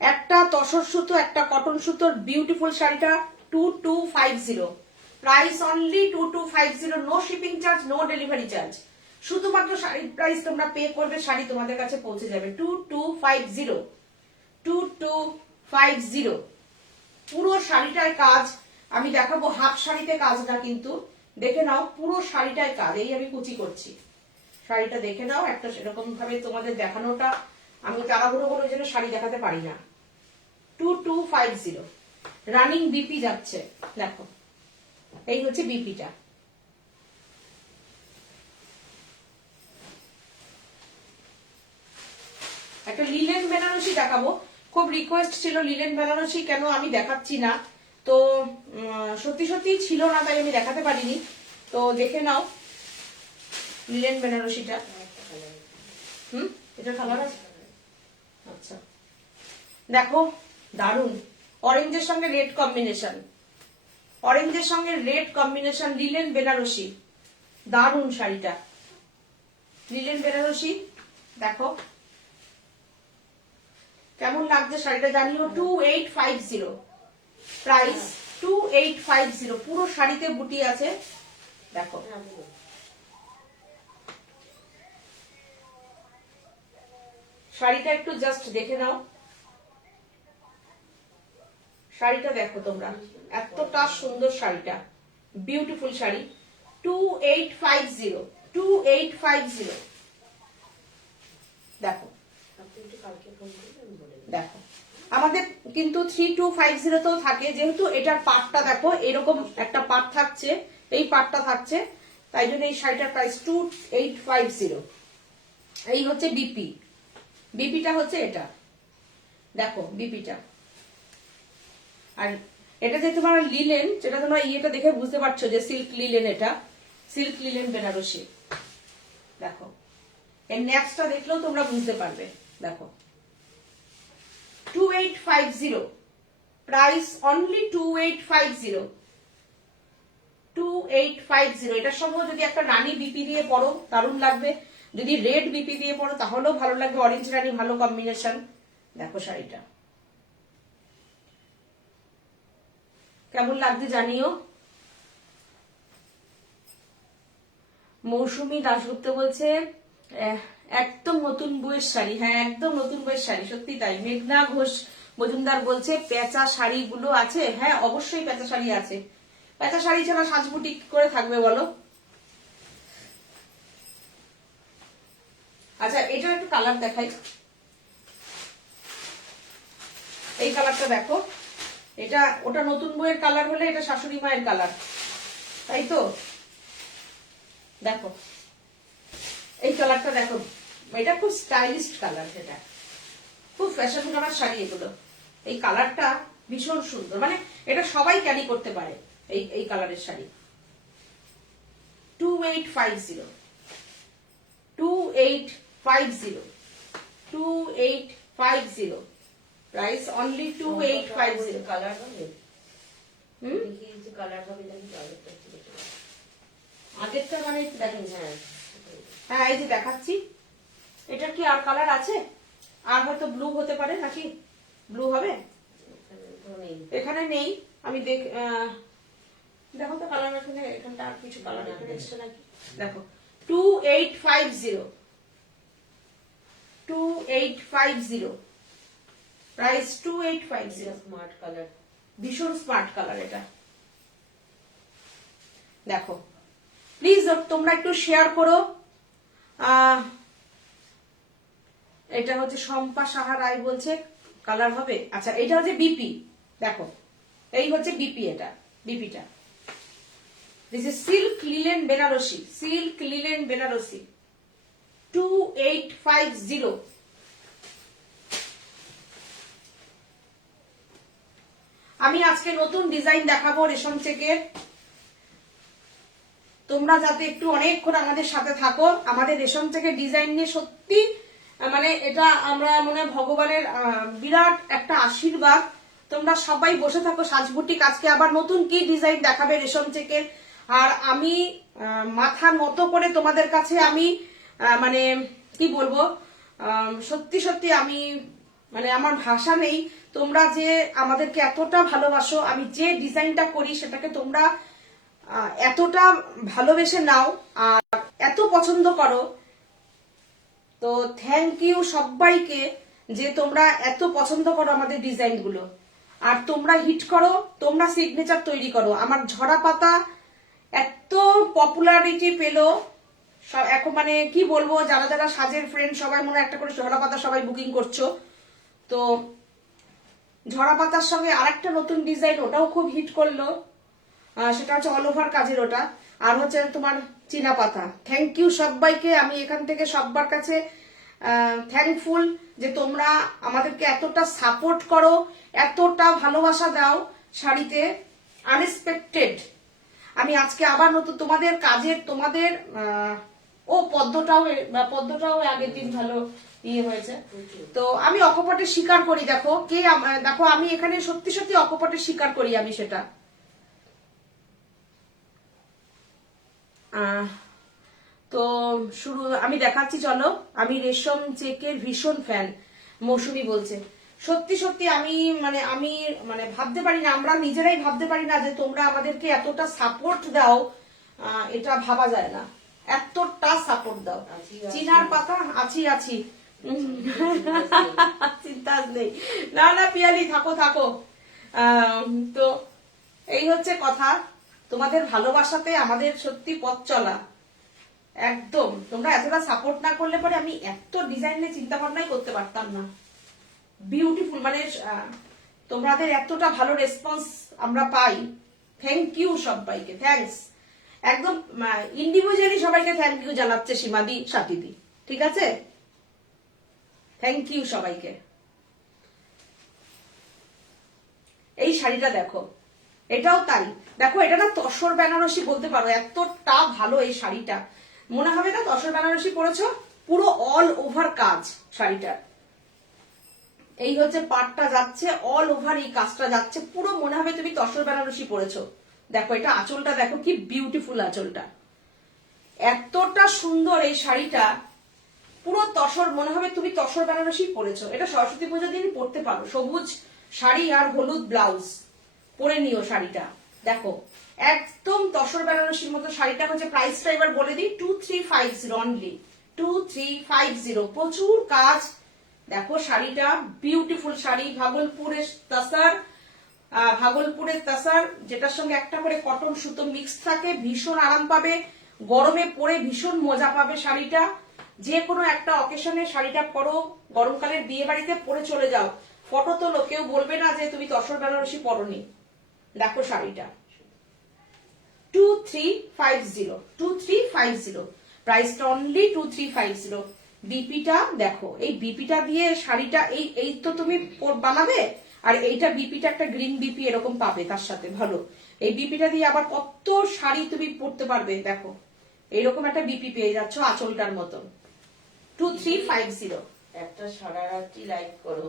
একটা তসর সুতো, একটা কটন সুতোর বিউটিফুল শাড়িটা 2250, price only 2250। No shipping charge, no delivery charge, শুধুমাত্র শাড়ির প্রাইস তোমরা পে করবে, শাড়ি তোমাদের কাছে পৌঁছে যাবে। 2250, 2250। পুরো শাড়িটায় কাজ, আমি দেখাবো হাফ শাড়িতে কাজটা, কিন্তু দেখে নাও পুরো শাড়িটায় কাজ। এই আমি কুচি করছি, শাড়িটা দেখে নাও। একটা সেরকম ভাবে তোমাদের দেখানোটা, আমি তাড়াহুড়ো করে যেন শাড়ি দেখাতে পারি না। 2250 রানিং বিপি যাচ্ছে, দেখো এই হচ্ছে বিপিটা। একটা লিলেন বেনারসি দেখাবো, খুব রিকোয়েস্ট ছিল লিলেন বেনারসি, কেন আমি দেখাচ্ছি না, তো সত্যি সত্যি ছিল না, তাই আমি দেখাতে পারিনি। তো দেখে নাও লিলেন বেনারসিটা। এটা কালার আছে, আচ্ছা দেখো দারুন, অরেঞ্জের সঙ্গে রেড কম্বিনেশন, অরেঞ্জের সঙ্গে রেড কম্বিনেশন, লিলেন বেনারসি, দারুন শাড়িটা, লিলেন বেনারসি। দেখো কেমন লাগছে শাড়িটা জানিও। 2850, প্রাইস 2850। পুরো শাড়িতে বুটি আছে, দেখো শাড়িটা একটু জাস্ট দেখে নাও, শাড়িটা দেখো তোমরা, এতটা সুন্দর শাড়িটা, বিউটিফুল শাড়ি। 2850, 2850। দেখো দেখো আমাদের কিন্তু 3250 তেও থাকে, যেহেতু এটার পাটটা দেখো এরকম একটা পাট থাকছে, এই পাটটা থাকছে, তাই জন্য এই শাড়িটার প্রাইস 2850। এই হচ্ছে বিপি, বিপিটা হচ্ছে এটা, দেখো বিপিটা। আর এটা যে তোমার লিলেন, যেটা তোমরা ইয়েটা দেখে বুঝতে পারছো যে সিল্ক লিলেন, এটা সিল্ক লিলেন বেনারসি। দেখো এর নেক্সটটা দেখলেও তোমরা বুঝতে পারবে। দেখো 2850, প্রাইস অনলি 2850, 2850। এটার সঙ্গে যদি একটা রানী বিপি দিয়ে পরো দারুণ লাগবে, যদি রেড বিপি দিয়ে পরো তাহলেও ভালো লাগবে, অরেঞ্জ রানী ভালো কম্বিনেশন। দেখো শাড়িটা কেমন লাগছে জানিও। মৌসুমী দাশগুপ্ত বলছে একদম নতুন বইয়ের শাড়ি, হ্যাঁ একদম নতুন বইয়ের শাড়ি, সত্যি তাই। মেঘনা ঘোষ মজুমদার বলছে পেঁচা শাড়িগুলো আছে, হ্যাঁ অবশ্যই পেঁচা শাড়ি আছে, পেঁচা শাড়ি ছাড়া সাজবুটি করে থাকবে বলো। আচ্ছা এটা একটু কালার দেখাই, এই কালারটা দেখো, এটা ওটা নতুন বইয়ের কালার হলে এটা শাশুড়ি মায়ের কালার, তাই তো। দেখো এই কালারটা দেখো, এটা খুব স্টাইলিশ কালার, সেটা খুব ফ্যাশন কালার শাড়ি এগুলো। এই কালারটা ভীষণ সুন্দর, মানে এটা সবাই ক্যারি করতে পারে, এই এই কালারের শাড়ি। 2850, 2850, 2850, price only 2850। কালার হবে, দেখি যে কালার হবে নাকি। আগেরটা মানে দেখেন, হ্যাঁ হ্যাঁ এই যে দেখাচ্ছি, এটার কি আর কালার আছে? আর হয়তো ব্লু হতে পারে, নাকি ব্লু হবে? নেই। এখানে নেই, আমি দেখো তো কালার, এখানে এখানটা আর কিছু কালার এখানে এসছে নাকি, দেখো 2850, 2850 প্রাইস 2850। স্মার্ট কালার, ভীষণ স্মার্ট কালার এটা। দেখো প্লিজ তোমরা একটু শেয়ার করো। এটা হচ্ছে শম্পা সাহা রায় বলছে কালার হবে। আচ্ছা এটা হচ্ছে বিপি, দেখো এই হচ্ছে বিপি, এটা বিপিটা। This is silk linen Banarasi, silk linen Banarasi 2850। আমি আজকে নতুন ডিজাইন দেখাবো রেশম চেকের। তোমরা যাতে একটু অনেকক্ষণ আমাদের সাথে থাকো। আমাদের রেশম চেকের ডিজাইন নিয়ে সত্যি মানে এটা আমরা মনে ভগবানের বিরাট একটা আশীর্বাদ। তোমরা সবাই বসে থাকো সাজবুটিক আজকে আবার নতুন কি ডিজাইন দেখাবে রেশম চেকের। আর আমি মাথা নত করে তোমাদের কাছে আমি মানে কি বলবো, সত্যি সত্যি আমি মানে আমার ভাষা নেই। তোমরা যে আমাদেরকে এতটা ভালোবাসো, আমি যে ডিজাইনটা করি সেটাকে তোমরা এতটা ভালোবেসে নাও আর এত পছন্দ করো, তো থ্যাংক ইউ সবাইকে যে তোমরা এত পছন্দ করো আমাদের ডিজাইনগুলো। আর তোমরা হিট করো, তোমরা সিগনেচার তৈরি করো। আমার ঝরা পাতা এত পপুলারিটি পেলো, এখন মানে কি বলবো, যারা যারা সাজের ফ্রেন্ড সবাই মনে একটা করে ঝরা পাতা সবাই বুকিং করছো। তো ঝরা পাতার সঙ্গে আরেকটা নতুন ডিজাইন, ওটাও খুব হিট করলো, সেটা হচ্ছে অল ওভার কাজের ওটা। আর হচ্ছে তোমার চীনা পাতা। থ্যাংক ইউ সবাইকে, আমি এখান থেকে সবার কাছে থ্যাঙ্কফুল যে তোমরা আমাদেরকে এতটা সাপোর্ট করো, এতটা ভালোবাসা দাও শাড়িতে, আনএক্সপেক্টেড। আমি আজকে আবার নতুন তোমাদের কাজের তোমাদের পদ্মটাও আগের দিন ভালো ইয়ে হয়েছে। তো আমি অকপটে স্বীকার করি, দেখো দেখো আমি এখানে সত্যি সত্যি অকপটে স্বীকার করি আমি সেটা। তো শুরু আমি দেখাচ্ছি, চলো। আমি রেশম চেকের ভীষণ ফ্যান, মৌসুমি বলছে। সত্যি সত্যি আমি মানে ভাবতে পারি না, আমরা নিজেরাই ভাবতে পারি না যে তোমরা আমাদেরকে এতটা সাপোর্ট দাও, এটা ভাবা যায় না, এতটা সাপোর্ট দাও। চিনার পাতা আছি আছি, চিন্তা নেই। না না পিয়ালি, থাকো থাকো। তো এই হচ্ছে কথা, তোমাদের ভালোবাসাতে আমাদের সত্যি পথ চলা। একদম তোমরা এতটা সাপোর্ট না করলে পরে আমি এত ডিজাইন নিয়ে চিন্তা ভাবনাই করতে পারতাম না। বিউটিফুল, মানে তোমাদের এতটা ভালো রেসপন্স আমরা পাই। থ্যাংক ইউ সবাইকে, থ্যাঙ্কস। একদম ইন্ডিভিজুয়ালি সবাইকে থ্যাংক ইউ জানাচ্ছে সীমাদি, সাথীদি, ঠিক আছে? থ্যাংক ইউ সবাইকে। এই শাড়িটা দেখো, এটাও তাই। দেখো এটা না তসর বেনারসি বলতে পারো, এতটা ভালো এই শাড়িটা। মনে হবে না তসর বেনারসি পরেছো, পুরো অল ওভার কাজ শাড়িটার। এই হচ্ছে পাটটা যাচ্ছে, অল ওভার এই কাজটা যাচ্ছে, পুরো মনে হবে তুমি তসর বেনারসি পরেছো। দেখো এটা আঁচলটা দেখো কি বিউটিফুল আঁচলটা, এতটা সুন্দর এই শাড়িটা, পুরো তসর, মনে হবে তুমি তসর বেনারসি পরেছো। এটা সরস্বতী পুজোর দিন পরতে পারো, সবুজ শাড়ি আর হলুদ ব্লাউজ পরে নিও শাড়িটা। দেখো একদম তসর বেনারসির মতো শাড়িটা হচ্ছে। প্রাইসটা এবার বলে দিই, 2350 অনলি, 2350। প্রচুর কাজ। দেখো শাড়িটা বিউটিফুল শাড়ি, ভাগলপুরের তাসার, যেটার সঙ্গে একটা করে কটন সুতো মিক্স থাকে। ভীষণ আরাম পাবে, গরমে পরে ভীষণ মজা পাবে শাড়িটা। যে কোনো একটা অকেশনে শাড়িটা পরো, গরমকালের বিয়ে বাড়িতে পরে চলে যাও, ফটো তোলো, কেউ বলবে না যে তুমি তসর বেনারসি পরনি। দেখো শাড়িটা 2350, প্রাইসটা অনলি 2350। বিপিটা দেখো, এই বিপিটা দিয়ে শাড়িটা এই তো তুমি বানাবে, আর এইটা বিপিটা একটা গ্রিন বিপি এরকম পাবে তার সাথে ভালো। এই বিপিটা দিয়ে আবার কত শাড়ি তুমি পরতে পারবে। দেখো এইরকম একটা বিপি পেয়ে যাচ্ছ আঁচলটার মতন, 2350। একটা সারা রাত্রি লাইক করো,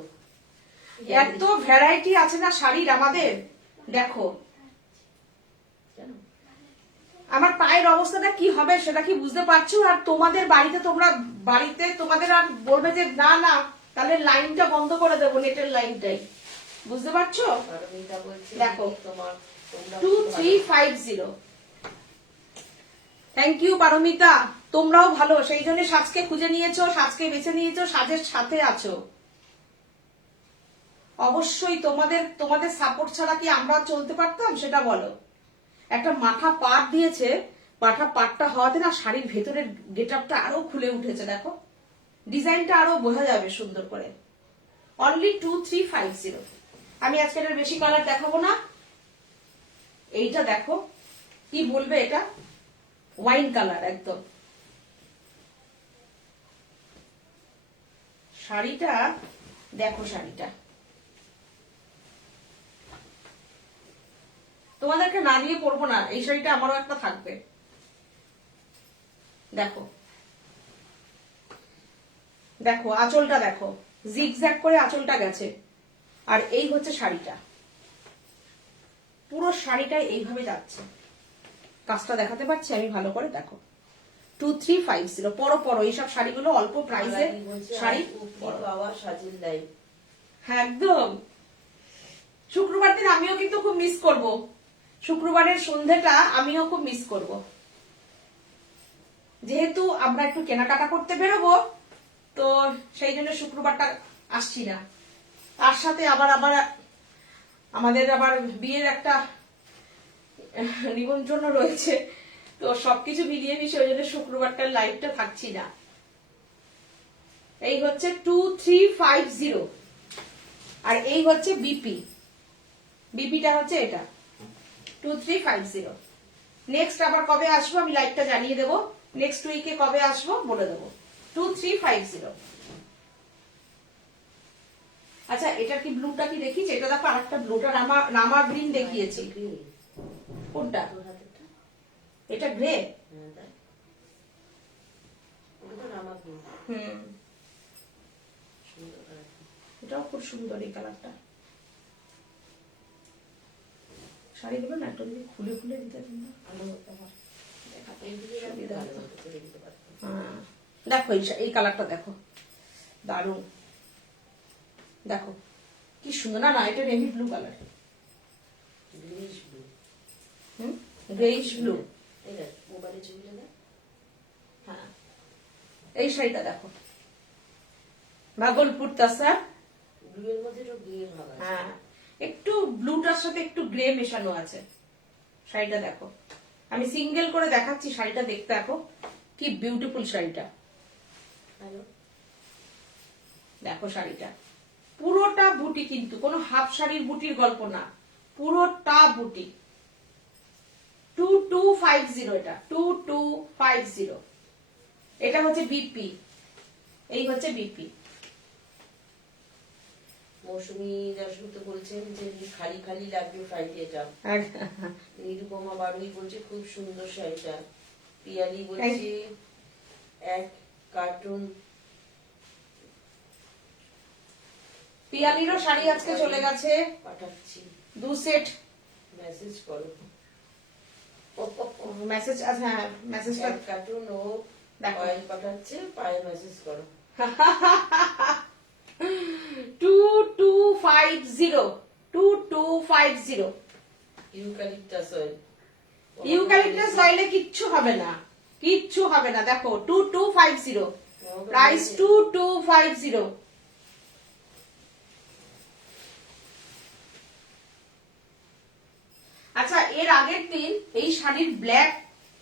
এত ভ্যারাইটি আছে না শাড়ির আমাদের। দেখো আমার পায়ের অবস্থাটা কি হবে সেটা কি বুঝতে পারছো? আর তোমাদের বাড়িতে তোমাদের আর বলবে যে না না, তাহলে লাইনটা বন্ধ করে দেবো, নেটের লাইনটাই। বুঝতে পারছো? পারমিতা বলছে দেখো। দিদি তোমার তোমরা 2350। থ্যাংক ইউ পারমিতা, তোমরাও ভালো, সেই জন্য সাজকে খুঁজে নিয়েছো, সাজকে বেছে নিয়েছো, সাজের সাথে আছো। অবশ্যই তোমাদের সাপোর্ট ছাড়া কি আমরা চলতে পারতাম সেটা বলো। একটা মাথা পাট দিয়েছে, মাথা পাটটা হওয়াতে না শাড়ির ভেতরের গেটআপটা আরো খুলে উঠেছে, দেখো ডিজাইনটা আরো বোঝা যাবে সুন্দর করে। অনলি 2350। আমি আজকে এটার বেশি কালার দেখাবো না। এইটা দেখো, কি বলবে, এটা ওয়াইন কালার একদম। শাড়িটা দেখো, শাড়িটা তোমাদেরকে না দিয়ে পরবো না, এই শাড়িটা আমারও একটা থাকবে। দেখো দেখো আঁচলটা দেখো, জিগজ্যাগ করে আঁচলটা গেছে। আর এই হচ্ছে শাড়িটা, পুরো শাড়িটা এইভাবে যাচ্ছে। কাজটা দেখাতে পারছি আমি ভালো করে, দেখো 2350। পরো পরো, এইসব শাড়িগুলো অল্প প্রাইসে শাড়ি বাবা সাজিল লাইভ। হ্যাঁ একদম। শুক্রবার দিন আমিও কিন্তু খুব মিস করব, শুক্রবারের সন্ধ্যেটা আমিও খুব মিস করব, যেহেতু আমরা একটু কেনাকাটা করতে বেরোবো, তো সেই জন্য শুক্রবারটা আসছি না। তার সাথে আবার আমাদের আবার বিয়ের একটা নিমন্ত্রণ রয়েছে, তো সবকিছু মিলিয়ে মিশে ওই জন্য শুক্রবারটার লাইভটা থাকছি না। এই হচ্ছে 2350। আর এই হচ্ছে বিপিটা হচ্ছে এটা 2350। নেক্সট আবার কবে আসবো আমি লাইভটা জানিয়ে দেবো, নেক্সট উইকে কবে আসবো বলে দেবো। 2350। আচ্ছা এটা কি ব্লুটা কি দেখিয়েছি? এটা দেখো আরেকটা ব্লুটা রামা গ্রিন দেখিয়েছি। কোনটা? এটা গ্রে। এটাও খুব সুন্দর এই কালারটা। শাড়িগুলো না একটু যদি খুলে খুলে দিতে ভালো হতো আমার, দেখো এই কালারটা দেখো, দারুণ। দেখো কি সুন্দর, না না এটা navy blue colour, greyish blue. হ্যাঁ এই শাড়িটা দেখো, ভাগলপুর তাসা। হ্যাঁ একটু ব্লুটার সাথে একটু গ্রে মেশানো আছে। শাড়িটা দেখো, আমি সিঙ্গেল করে দেখাচ্ছি, শাড়িটা দেখতে দেখো কি বিউটিফুল শাড়িটা। দেখো শাড়িটা পুরোটা বুটি, কিন্তু কোনো হাফ শাড়ির বুটির গল্প না, পুরোটা বুটি। 2250 এটা 2250। এটা হচ্ছে বিপি, এই হচ্ছে বিপি। মৌসুমী দাশগুপ্ত বলছেন যে খালি খালি লাগবে ফ্রাইডে যাও। নিরুপমা বারুই বলছে খুব সুন্দর শাড়িটা। পিয়ালি বলছে এক কার্টুন। পিয়ালিরও শাড়ি আজকে চলে গেছে, পাঠাচ্ছি 2 সেট। মেসেজ করো, মেসেজ। আচ্ছা হ্যাঁ মেসেজটা কার্টুন ও অয়েল পাঠাচ্ছে, পায়ে মেসেজ করো। 2250। Eucalyptus oil. ইউক্যালিপটাস অয়েলে কিচ্ছু হবে না, কিচ্ছু হবে না। দেখো 2250, প্রাইস 2250। আচ্ছা এর আগের দিন এই শাড়ির ব্ল্যাক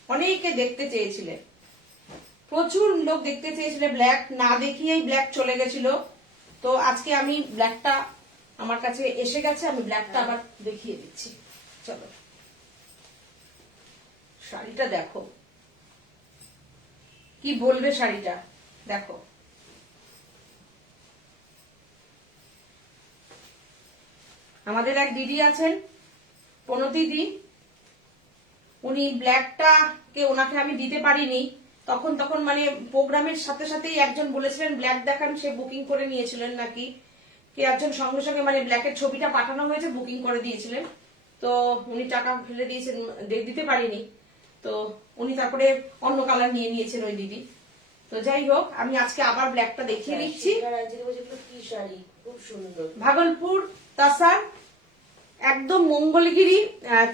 অনেকে দেখতে চেয়েছিলেন, প্রচুর লোক দেখতে চেয়েছিল, ব্ল্যাক না দেখিয়েই ব্ল্যাক চলে গেছিল। তো আজকে আমি ব্ল্যাকটা আমার কাছে এসে গেছে, আমি ব্ল্যাকটা আবার দেখিয়ে দিচ্ছি। চলো শাড়িটা দেখো, কি বলবে শাড়িটা দেখো। আমাদের এক দিদি আছেন প্রণতিদি, উনি ব্ল্যাকটাকে ওনাকে আমি দিতে পারিনি, তখন মানে প্রোগ্রামের সাথে সাথেই একজন বলেছিলেন ব্ল্যাক দেখান, সে বুকিং করে নিয়েছিলেন নাকি কে একজন, সঙ্গে সঙ্গে মানে ব্ল্যাকের ছবিটা পাঠানো হয়েছে, বুকিং করে দিয়েছিলেন। তো উনি টাকা ফেলে দিয়েছেন, দিতে পারিনি। তো উনি তারপরে অন্য কালার নিয়ে নিয়েছেন ওই দিদি। তো যাই হোক, আমি আজকে আবার ব্ল্যাকটা দেখিয়ে দিচ্ছি। কি শাড়ি, খুব সুন্দর। ভাগলপুর তাসার একদম মঙ্গলগিরি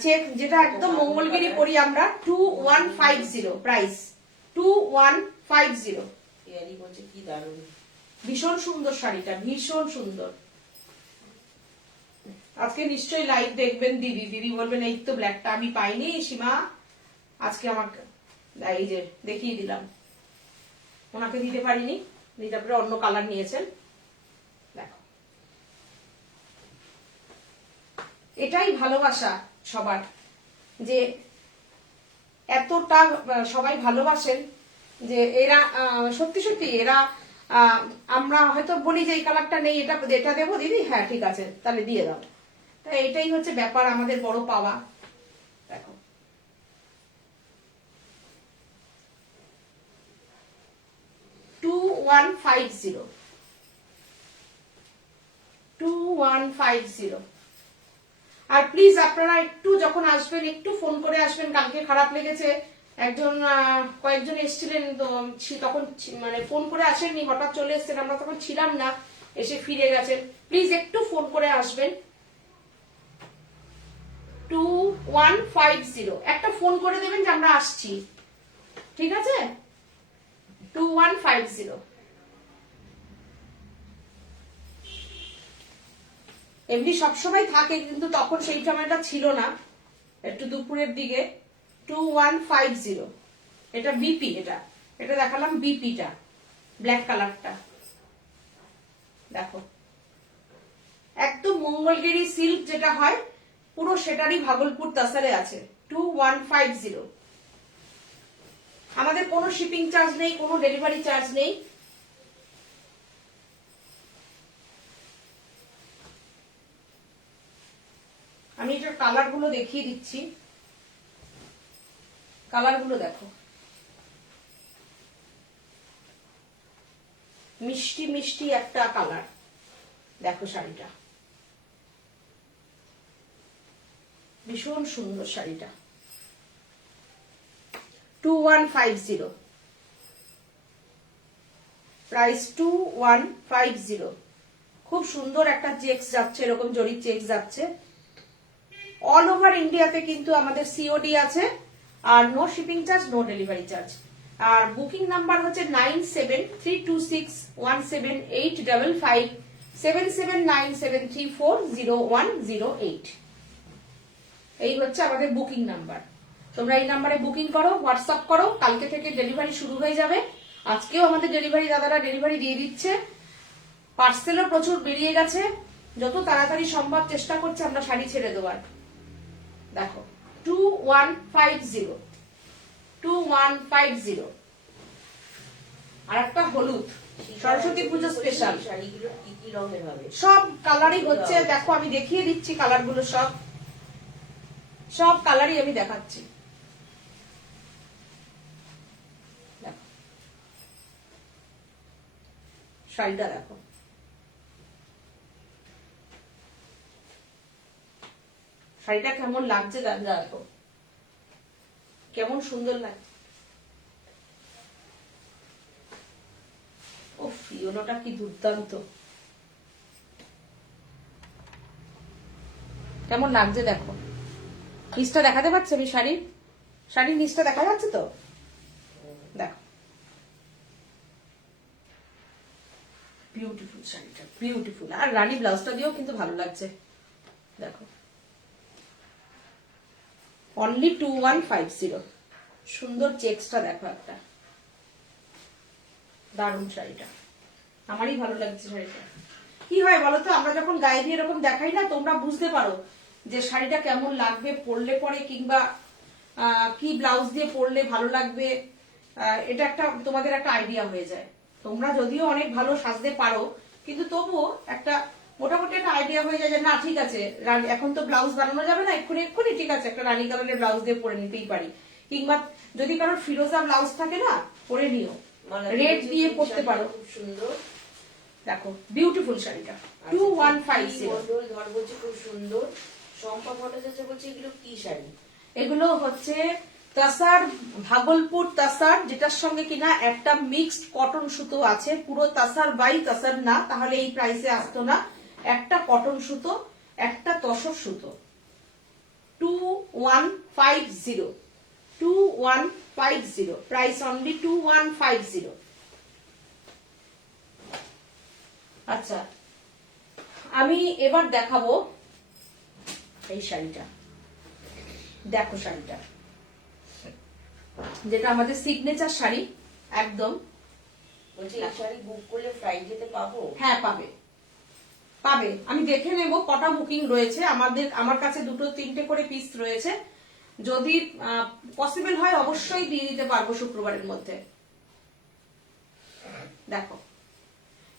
চেক, যেটা একদম মঙ্গলগিরি পরি আমরা। 2150 প্রাইস, 2150। কি দারুণ, ভীষণ সুন্দর শাড়িটা, ভীষণ সুন্দর। আজকে নিশ্চয়ই লাইভ দেখবেন দিদি, দিদি বলবেন এই তো ব্ল্যাকটা আমি পাইনি সীমা, আজকে আমাকে এই যে দেখিয়ে দিলাম। ওনাকে দিতে পারিনি, দিতে পারে অন্য কালার নিয়েছেন। দেখো, এটাই ভালোবাসা সবার, যে এতটা সবাই ভালোবাসেন, যে এরা সত্যি সত্যি এরা আমরা হয়তো বলি যে এই কালারটা নেই, এটা এটা দেবো দিদি, হ্যাঁ ঠিক আছে তাহলে দিয়ে দাও। তাই এটাই হচ্ছে ব্যাপার, আমাদের বড় পাওয়া। দেখো, $2150। আর প্লিজ আপনারা একটু যখন আসবেন একটু ফোন করে আসবেন। কালকে খারাপ লেগেছে, একজন কয়েকজন এসেছিলেন তো তখন মানে ফোন করে আসেননি, হঠাৎ চলে এসেছেন, আমরা তখন ছিলাম না, এসে ফিরে গেছেন। প্লিজ একটু ফোন করে আসবেন। 2150 একটা ফোন করে দেবেন যে আমরা আসছি, ঠিক আছে? 2150। এমনি সবসময় থাকে, কিন্তু তখন সেই সময়টা ছিল না, একটু দুপুরের দিকে। 2150, এটা বিপি, এটা এটা দেখালাম বিপিটা, ব্ল্যাক কালারটা। দেখো, একদম মঙ্গলগিরি সিল্ক যেটা হয় পুরো সেটারই ভাগলপুর তাসারে আছে। 2150। আমাদের কোনো শিপিং চার্জ নেই, কোনো ডেলিভারি চার্জ নেই। আমি এটার কালার গুলো দেখিয়ে দিচ্ছি, কালার গুলো দেখো, মিষ্টি মিষ্টি একটা কালার। দেখো শাড়িটা ভীষণ সুন্দর, শাড়িটা 2150 প্রাইস, 2150। খুব সুন্দর একটা চেকস যাচ্ছে, এরকম জরির চেকস যাচ্ছে। অল ওভার ইন্ডিয়াতে কিন্তু আমাদের সিওডি আছে, আর no shipping charge, no delivery charge. আর বুকিং নাম্বার হচ্ছে 9732617855 7797340108। এই হচ্ছে আমাদের বুকিং নাম্বার। তোমরা এই নাম্বারে বুকিং করো, হোয়াটসঅ্যাপ করো, কালকে থেকে ডেলিভারি শুরু হয়ে যাবে। আজকেও আমাদের ডেলিভারি দাদারা ডেলিভারি দিয়ে দিচ্ছে। পার্সেলও প্রচুর বেরিয়ে গেছে, যত তাড়াতাড়ি সম্ভব চেষ্টা করছে আমরা শাড়ি ছেড়ে দেওয়ার। দেখো, 2150। আর একটা হলুদ, সরস্বতী পুজো স্পেশাল। শাড়িগুলো কি কি রঙের হবে? সব কালারই হচ্ছে, দেখো আমি দেখিয়ে দিচ্ছি কালারগুলো, সব সব কালারই আমি দেখাচ্ছি। শাড়িটা দেখো, শাড়িটা কেমন লাগছে দেখো, কেমন সুন্দর লাগছে। ও ফিওনোটা কি দুর্দান্ত, কেমন লাগছে দেখো। নিচটা দেখাতে পারছি আমি, শাড়ির নিচটা দেখা যাচ্ছে তো? দেখো, বিউটিফুল শাড়িটা, বিউটিফুল। আর রানী ব্লাউজটা দিয়েও কিন্তু ভালো লাগছে। দেখো, অনলি 2150। সুন্দর চেকসটা দেখো, একটা দারুণ শাড়িটা, আমারই ভালো লাগছে শাড়িটা। কি হয় বলতো, আমরা যখন গায়ে দিয়ে এরকম দেখাই না, তোমরা বুঝতে পারো যে শাড়িটা কেমন লাগবে পরলে পরে, কিংবা কি ব্লাউজ দিয়ে পরলে ভালো লাগবে। এটা একটা তোমাদের একটা আইডিয়া হয়ে যায়। তোমরা যদিও অনেক ভালো সাজতে পারো, কিন্তু তবুও একটা মোটামুটি একটা আইডিয়া হয়ে যায় যে না ঠিক আছে, এখন তো ব্লাউজ বানানো যাবে না এক্ষুনি এক্ষুনি, ঠিক আছে একটা রানী কালারের ব্লাউজ দিয়ে পরে নিতেই পারি। কিংবা যদি কারোর ফিরোজা ব্লাউজ থাকে না, পরে নিও, রেড দিয়ে পরতে পারো। খুব সুন্দর, দেখো বিউটিফুল শাড়িটা, 2150। ধর বলছে খুব সুন্দর। সম্পা ভট্টাচার্য বলছে এগুলো কি শাড়ি? এগুলো হচ্ছে তাসার ভাগলপুর তাসার, যেটার সঙ্গে কিনা একটা মিক্সড কটন সুতো আছে, পুরো তাসার বাই তাসার না, তাহলে এই প্রাইসে আসতো না। একটা কটন সুতো, একটা তসর সুতো, 2150, 2150, প্রাইস অনলি 2150। আচ্ছা, আমি এবার দেখাবো এই শাড়িটা। দেখো শাড়িটা, যেটা আমাদের সিগনেচার শাড়ি একদম। বলছি এই শাড়ি বুক করলে ফ্রাইডেতে পাবো? হ্যাঁ পাবে, পাবে। আমি দেখে নেব কটা বুকিং রয়েছে। আমার কাছে 2-3টে করে পিস রয়েছে। যদি পসিবল হয় অবশ্যই দিয়ে দিতে পারবো শুক্রবারের মধ্যে। দেখো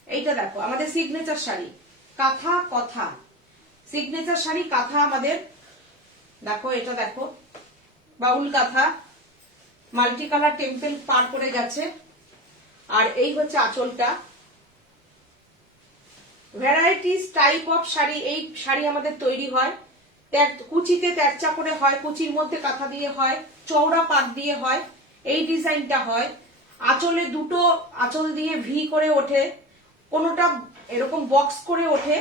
এইটা, দেখো আমাদের সিগনেচার শাড়ি কাঁথা কথা, সিগনেচার শাড়ি কাঁথা আমাদের। দেখো এটা, দেখো বাউল কাঁথা, মাল্টি কালার টেম্পল পার করে গেছে। আর এই হচ্ছে আঁচলটা। ভ্যারাইটিস টাইপ অফ শাড়ি, এই শাড়ি আমাদের তৈরি হয়। কুচিতে তেরচা করে হয়, কুচির মধ্যে কাঁথা দিয়ে হয়, চওড়া পাট দিয়ে হয়, এই ডিজাইনটা হয়। আঁচলে দুটো আঁচল দিয়ে ভি করে ওঠে, কোনোটা এরকম বক্স করে ওঠে,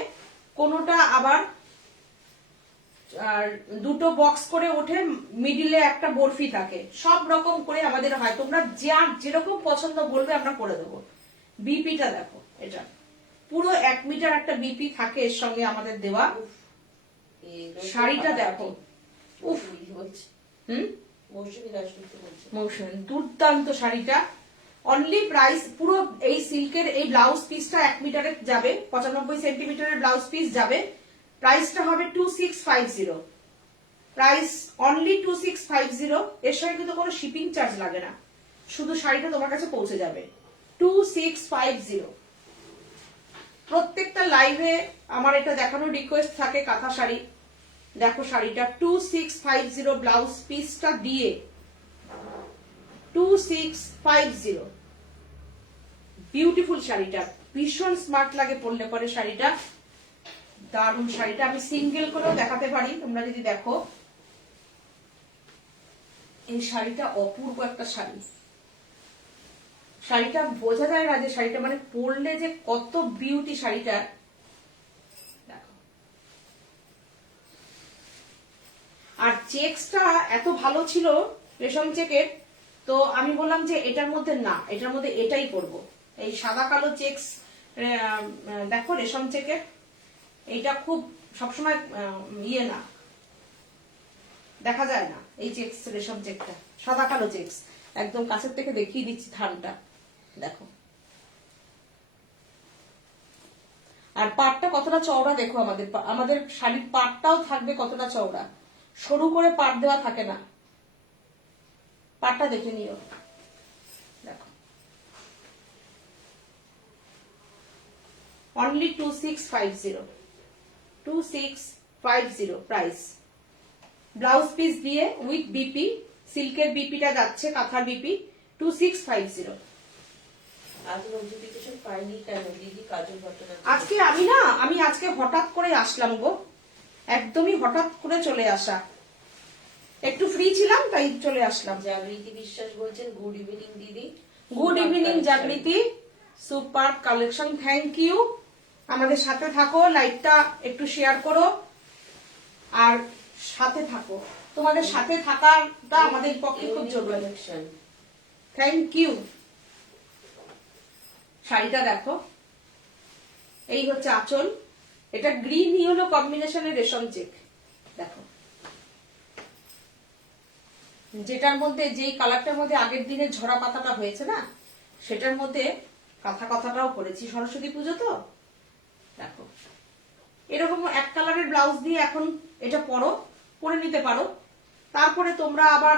কোনোটা আবার আর দুটো বক্স করে ওঠে, মিডিলে একটা বরফি থাকে। সব রকম করে আমাদের হয়, তোমরা যেরকম পছন্দ বলবে আমরা করে দেবো। বিপিটা দেখো, এটা পুরো 1 মিটার একটা বিপি থাকে এর সঙ্গে আমাদের দেওয়া। শাড়িটা দেখো, উফ, মৌসুমী দুর্দান্ত শাড়িটা। অনলি প্রাইস, পুরো এই সিল্কের এই ব্লাউজ পিসটা 1 মিটারে যাবে, 95 সেন্টিমিটারের ব্লাউজ পিস যাবে। প্রাইসটা হবে 2650, প্রাইস অনলি 2650। এর সঙ্গে কিন্তু কোনো শিপিং চার্জ লাগে না, শুধু শাড়িটা তোমার কাছে পৌঁছে যাবে 2650। প্রত্যেকটা লাইভে আমার এটা দেখানোর রিকোয়েস্ট থাকে কাঁথা শাড়ি। দেখো শাড়িটা 2650, ব্লাউজ পিসটা দিয়ে 2650। বিউটিফুল শাড়িটা, ভীষণ স্মার্ট লাগে পরলে পরে শাড়িটা, দারুণ শাড়িটা। আমি সিঙ্গেল করেও দেখাতে পারি, তোমরা যদি দেখো। এই শাড়িটা অপূর্ব একটা শাড়ি, শাড়িটা বোঝা যায় না যে শাড়িটা মানে পরলে যে কত বিউটি শাড়িটা। দেখো, আর চেকসটা এত ভালো ছিল রেশম চেকের, তো আমি বললাম যে এটার মধ্যে না, এটার মধ্যে এটাই করবো। এই সাদা কালো চেকস, দেখো রেশম চেকের, এইটা খুব সবসময় ইয়ে না, দেখা যায় না এই চেকস, রেশম চেকটা সাদা কালো চেকস। একদম কাছের থেকে দেখিয়ে দিচ্ছি থানটা, দেখো। আর পাটটা কতটা চওড়া দেখো, আমাদের শাড়ির পাটটাও থাকবে কতটা চওড়া, সরু করে পাট দেওয়া থাকে না। পাটটা দেখে নিও, দেখো। Only 2650, 2650 price. ব্লাউজ পিস দিয়ে উইথ বিপি, সিল্কের বিপিটা যাচ্ছে, কাঁথার বিপি 2650। আজকে আমি আজকে হঠাৎ করে আসলাম গো, একদমই হঠাৎ করে চলে আসা, একটু ফ্রি ছিলাম তাই চলে আসলাম। জাগৃতি বিশ্বাস বলছেন গুড ইভিনিং দিদি। Good evening Jagriti, super collection, thank you. আমাদের সাথে থাকো, লাইভটা একটু শেয়ার করো আর সাথে থাকো। তোমাদের সাথে থাকাটা আমাদের পক্ষে খুব জরুরি। Thank you. শাড়িটা দেখো, এই হচ্ছে আঁচল, এটা গ্রিন ইয়েলো কম্বিনেশনের রেশম চেক। দেখো, যেটার মধ্যে, যেই কালারটার মধ্যে আগের দিনের ঝরা পাতাটা হয়েছে না, সেটার মধ্যে কাঁথা কথাটাও করেছি, সরস্বতী পুজো তো। দেখো, এরকম 1 কালারের ব্লাউজ দিয়ে এখন এটা পরে নিতে পারো। তারপরে তোমরা আবার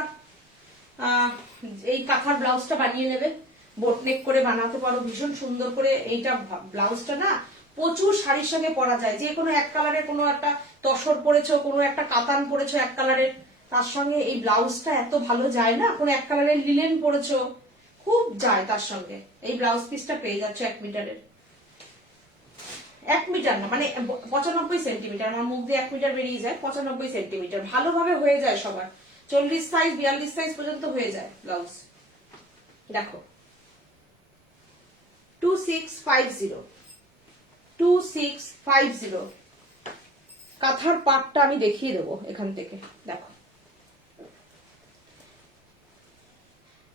এই কাঁথার ব্লাউজটা বানিয়ে নেবে, বোটনেক করে বানাতে পারো ভীষণ সুন্দর করে। এইটা ব্লাউজটা না প্রচুর শাড়ির সঙ্গে পরা যায়, যে কোনো 1 কালারের, কোনো একটা তসর পরেছো, কোনো একটা কাতান পরেছো 1 কালারের, তার সঙ্গে এই ব্লাউজটা এত ভালো যায় না। কোনো 1 কালারের লিলেন পরেছো, খুব যায় তার সঙ্গে। এই ব্লাউজ পিসটা পেয়ে যাচ্ছ 1 মিটারের, 1 মিটার না মানে 95 সেন্টিমিটার, আমার মুখ দিয়ে 1 মিটার বেরিয়ে যায়, 95 সেন্টিমিটার, ভালোভাবে হয়ে যায় সবার। 40 সাইজ 42 সাইজ পর্যন্ত হয়ে যায় ব্লাউজ। দেখো 2650 2650 কাঁথার পাটটা আমি দেখিয়ে দেবো এখান থেকে। দেখো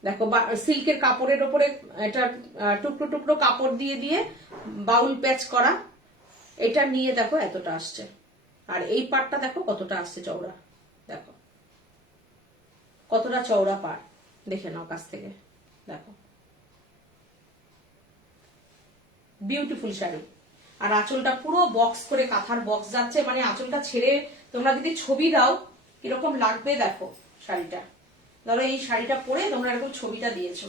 দেখো সিল্কের কাপড়ের ওপরে এটা টুকরো টুকরো কাপড় দিয়ে দিয়ে বাউল প্যাচ করা, এটা নিয়ে দেখো এতটা আসছে। আর এই পাটটা দেখো কতটা আসছে চওড়া, দেখো কতটা চওড়া পাট, দেখে নাও কাছ থেকে। দেখো বিউটিফুল শাড়ি। আর আঁচলটা পুরো বক্স করে কাঁথার বক্স যাচ্ছে, মানে আঁচলটা ছেড়ে তোমরা যদি ছবি দাও কিরকম লাগবে দেখো শাড়িটা। ধরো এই শাড়িটা পরে তোমরা এরকম ছবিটা দিয়েছো,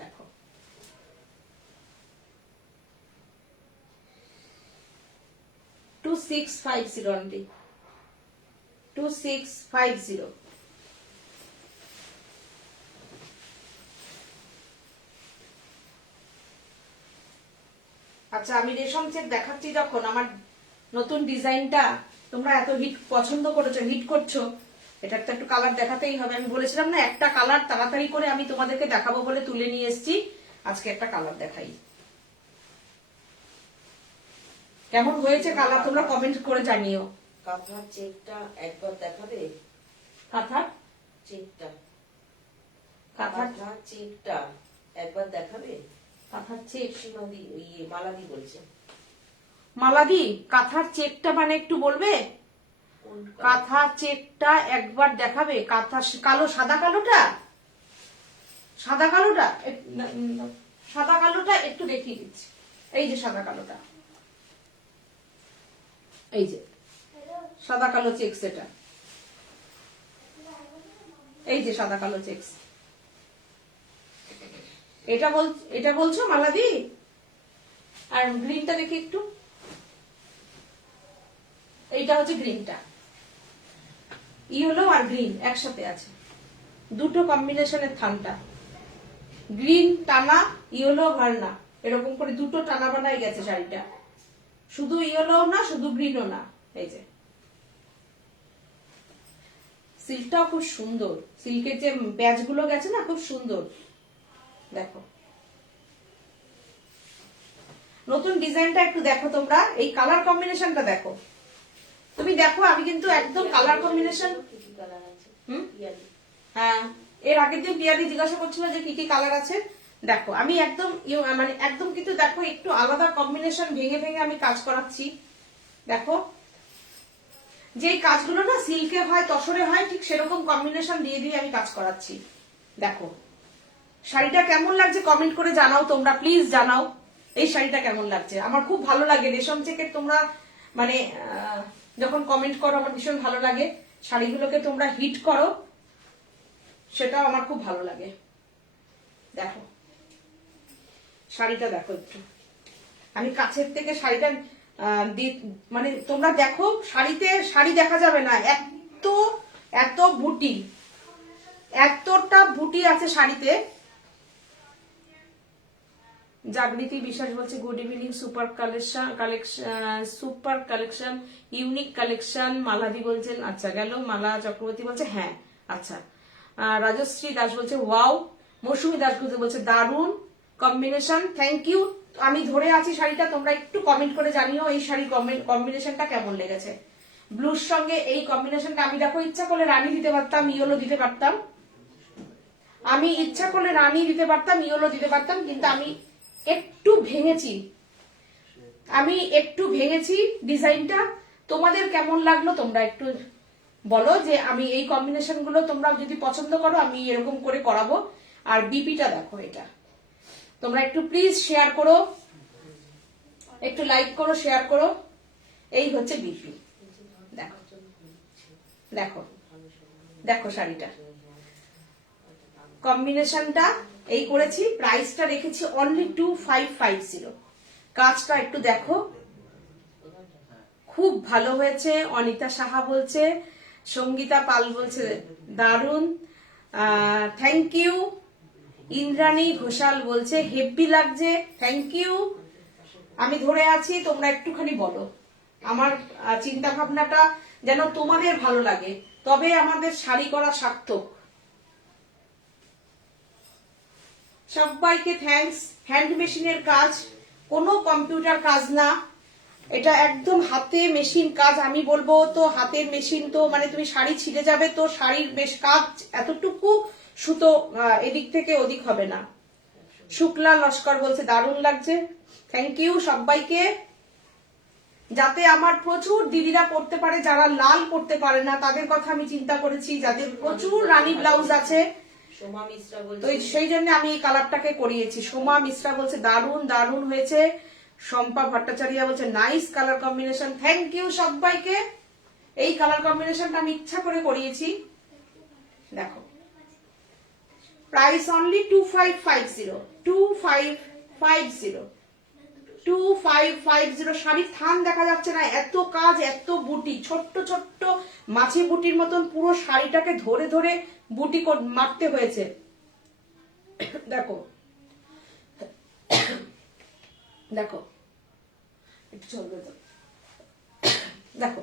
দেখো 2650 only 2650। আচ্ছা আমি রেশম চেক দেখাচ্ছি যখন আমার নতুন ডিজাইনটা তোমরা এত হিট পছন্দ করেছো, হিট করছো, এটার তো একটু কালার দেখাতেই হবে। আমি বলেছিলাম না একটা কালার তাড়াতাড়ি করে আমি তোমাদেরকে দেখাবো বলে তুলে নিয়ে এসেছি, আজকে একটা কালার দেখাই। কেমন হয়েছে কালার তোমরা কমেন্ট করে জানিও। কাঁথার চেকটা একবার দেখাবে? কাঁথার চেকটা, কাঁথার কাঁথার চেকটা একবার দেখাবে? কাঁথার চেক সীমাদি মালাদি বলছে। মালাদি কাঁথার চেকটা মানে একটু বলবে? কাঁথার চেকটা একবার দেখাবে? কাঁথা কালো সাদা কালোটা, সাদা কালোটা, সাদা কালোটা একটু দেখিয়ে দিচ্ছি। এই যে সাদা কালোটা, এই যে সাদা কালো চেকস, এটা এই যে সাদা কালো চেকস, এটা বলছো মালাদি? আর গ্রিনটা দেখি একটু, এইটা হচ্ছে গ্রিনটা, ইয়েলো আর গ্রিন একসাথে আছে, দুটো কম্বিনেশনের থানটা, গ্রিন টানা ইয়েলো ভার্না, এরকম করে দুটো টানা বানাই গেছে শাড়িটা, শুধু ইয়েলো না শুধু গ্রিনও না। এই যে সিল্কটাও খুব সুন্দর, সিল্কের যে প্যাচ গুলো গেছে না খুব সুন্দর। দেখো নতুন ডিজাইনটা একটু দেখো তোমরা, এই কালার কম্বিনেশনটা দেখো। তুমি দেখো আমি কিন্তু একদম কালার কম্বিনেশন, হ্যাঁ এর আগের দিন পিয়ালি জিজ্ঞাসা করছিল যে কি কি কালার আছে। দেখো আমি একদম মানে একদম কিন্তু দেখো একটু আলাদা কম্বিনেশন ভেঙে ভেঙে আমি কাজ করাচ্ছি। দেখো যে কাজগুলো না সিল্কে হয় তসরে হয় ঠিক সেরকম কম্বিনেশন দিয়ে দিয়ে আমি কাজ করাচ্ছি। দেখো শাড়িটা কেমন লাগছে কমেন্ট করে জানাও তোমরা, প্লিজ জানাও এই শাড়িটা কেমন লাগছে। আমার খুব ভালো লাগে রেশম চেকের তোমরা মানে যখন কমেন্ট করো আমার ভীষণ ভালো লাগে, শাড়িগুলোকে তোমরা হিট করো সেটাও আমার খুব ভালো লাগে। দেখো শাড়িটা দেখো একটু, আমি কাছের থেকে শাড়িটা মানে তোমরা দেখো, শাড়িতে শাড়ি দেখা যাবে না, এত এত বুটি, এতটা বুটি আছে শাড়িতে। জাগৃতি বিশ্বাস বলছে good evening, super collection unique collection. মালাদি বলছেন আচ্ছা গেল। মালা চক্রবর্তী বলছে হ্যাঁ আচ্ছা। রাজশ্রী দাস বলছে ওয়াও। মৌসুমী দাস বলছে দারুন কম্বিনেশন, থ্যাংক ইউ। আমি ধরে আছি শাড়িটা, তোমরা একটু কমেন্ট করে জানিও এই শাড়ির কম্বিনেশনটা কেমন লেগেছে। ব্লুর সঙ্গে এই কম্বিনেশনটা আমি দেখো ইচ্ছা করলে রানী দিতে পারতাম, ইয়েলো দিতে পারতাম, আমি ইচ্ছা করলে রানী দিতে পারতাম, ইয়েলো দিতে পারতাম, কিন্তু আমি একটু ভেঙেছি, ডিজাইনটা। তোমাদের কেমন লাগলো তোমরা একটু বলো, যে আমি এই কম্বিনেশন গুলো তোমরা যদি পছন্দ করো আমি এরকম করে করাবো। আর বিপিটা দেখো, এটা তোমরা একটু প্লিজ শেয়ার করো, একটু লাইক করো, শেয়ার করো। এই হচ্ছে বিপি, দেখো দেখো দেখো শাড়িটা কম্বিনেশনটা এই করেছি। প্রাইসটা রেখেছি অনলি 2550। কাজটা একটু দেখো, খুব ভালো হয়েছে। অনিতা সাহা বলছে, সঙ্গীতা পাল বলছে দারুন, থ্যাংক ইউ। ইন্দ্রাণী ঘোষাল বলছে হেভি লাগছে, থ্যাংক ইউ। আমি ধরে আছি, তোমরা একটুখানি বলো। আমার চিন্তা ভাবনাটা যেন তোমাদের ভালো লাগে, তবে আমাদের শাড়ি করা সার্থক। সবাইকে থ্যাঙ্কস। হ্যান্ড মেশিনের কাজ, কোনো কম্পিউটার কাজ না, এটা একদম হাতে মেশিন কাজ। আমি বলবো তো হাতের মেশিন তো মানে তুমি শাড়ি ছিঁড়ে যাবে তো শাড়ির বেশ কাজ, এতটুকু সুতো এদিক থেকে ওদিক হবে না। শুক্লা লস্কর বলছে দারুণ লাগছে, থ্যাংক ইউ সবাইকে। যাতে আমার প্রচুর দিদিরা পড়তে পারে, যারা লাল পড়তে পারে না তাদের কথা আমি চিন্তা করেছি, যাদের প্রচুর রানী ব্লাউজ আছে, সোমা মিশ্রা তো বলছে সেই জন্য আমি এই কালারটাকে করিয়েছি। সোমা মিশ্রা বলছে দারুণ দারুণ হয়েছে। শম্পা ভট্টাচার্য বলছে nice colour combination, thank you সবাইকে। এই কালার কম্বিনেশনটা আমি ইচ্ছা করে করিয়েছি। দেখো প্রাইস অনলি 2550, 2550, 2550। শাড়ির থান দেখা যাচ্ছে না, এত কাজ, এত বুটি, ছোট্ট ছোট্ট মাছি বুটির মতন পুরো শাড়িটাকে ধরে ধরে বুটি মারতে হয়েছে। দেখো দেখো একটু চলবে তো, দেখো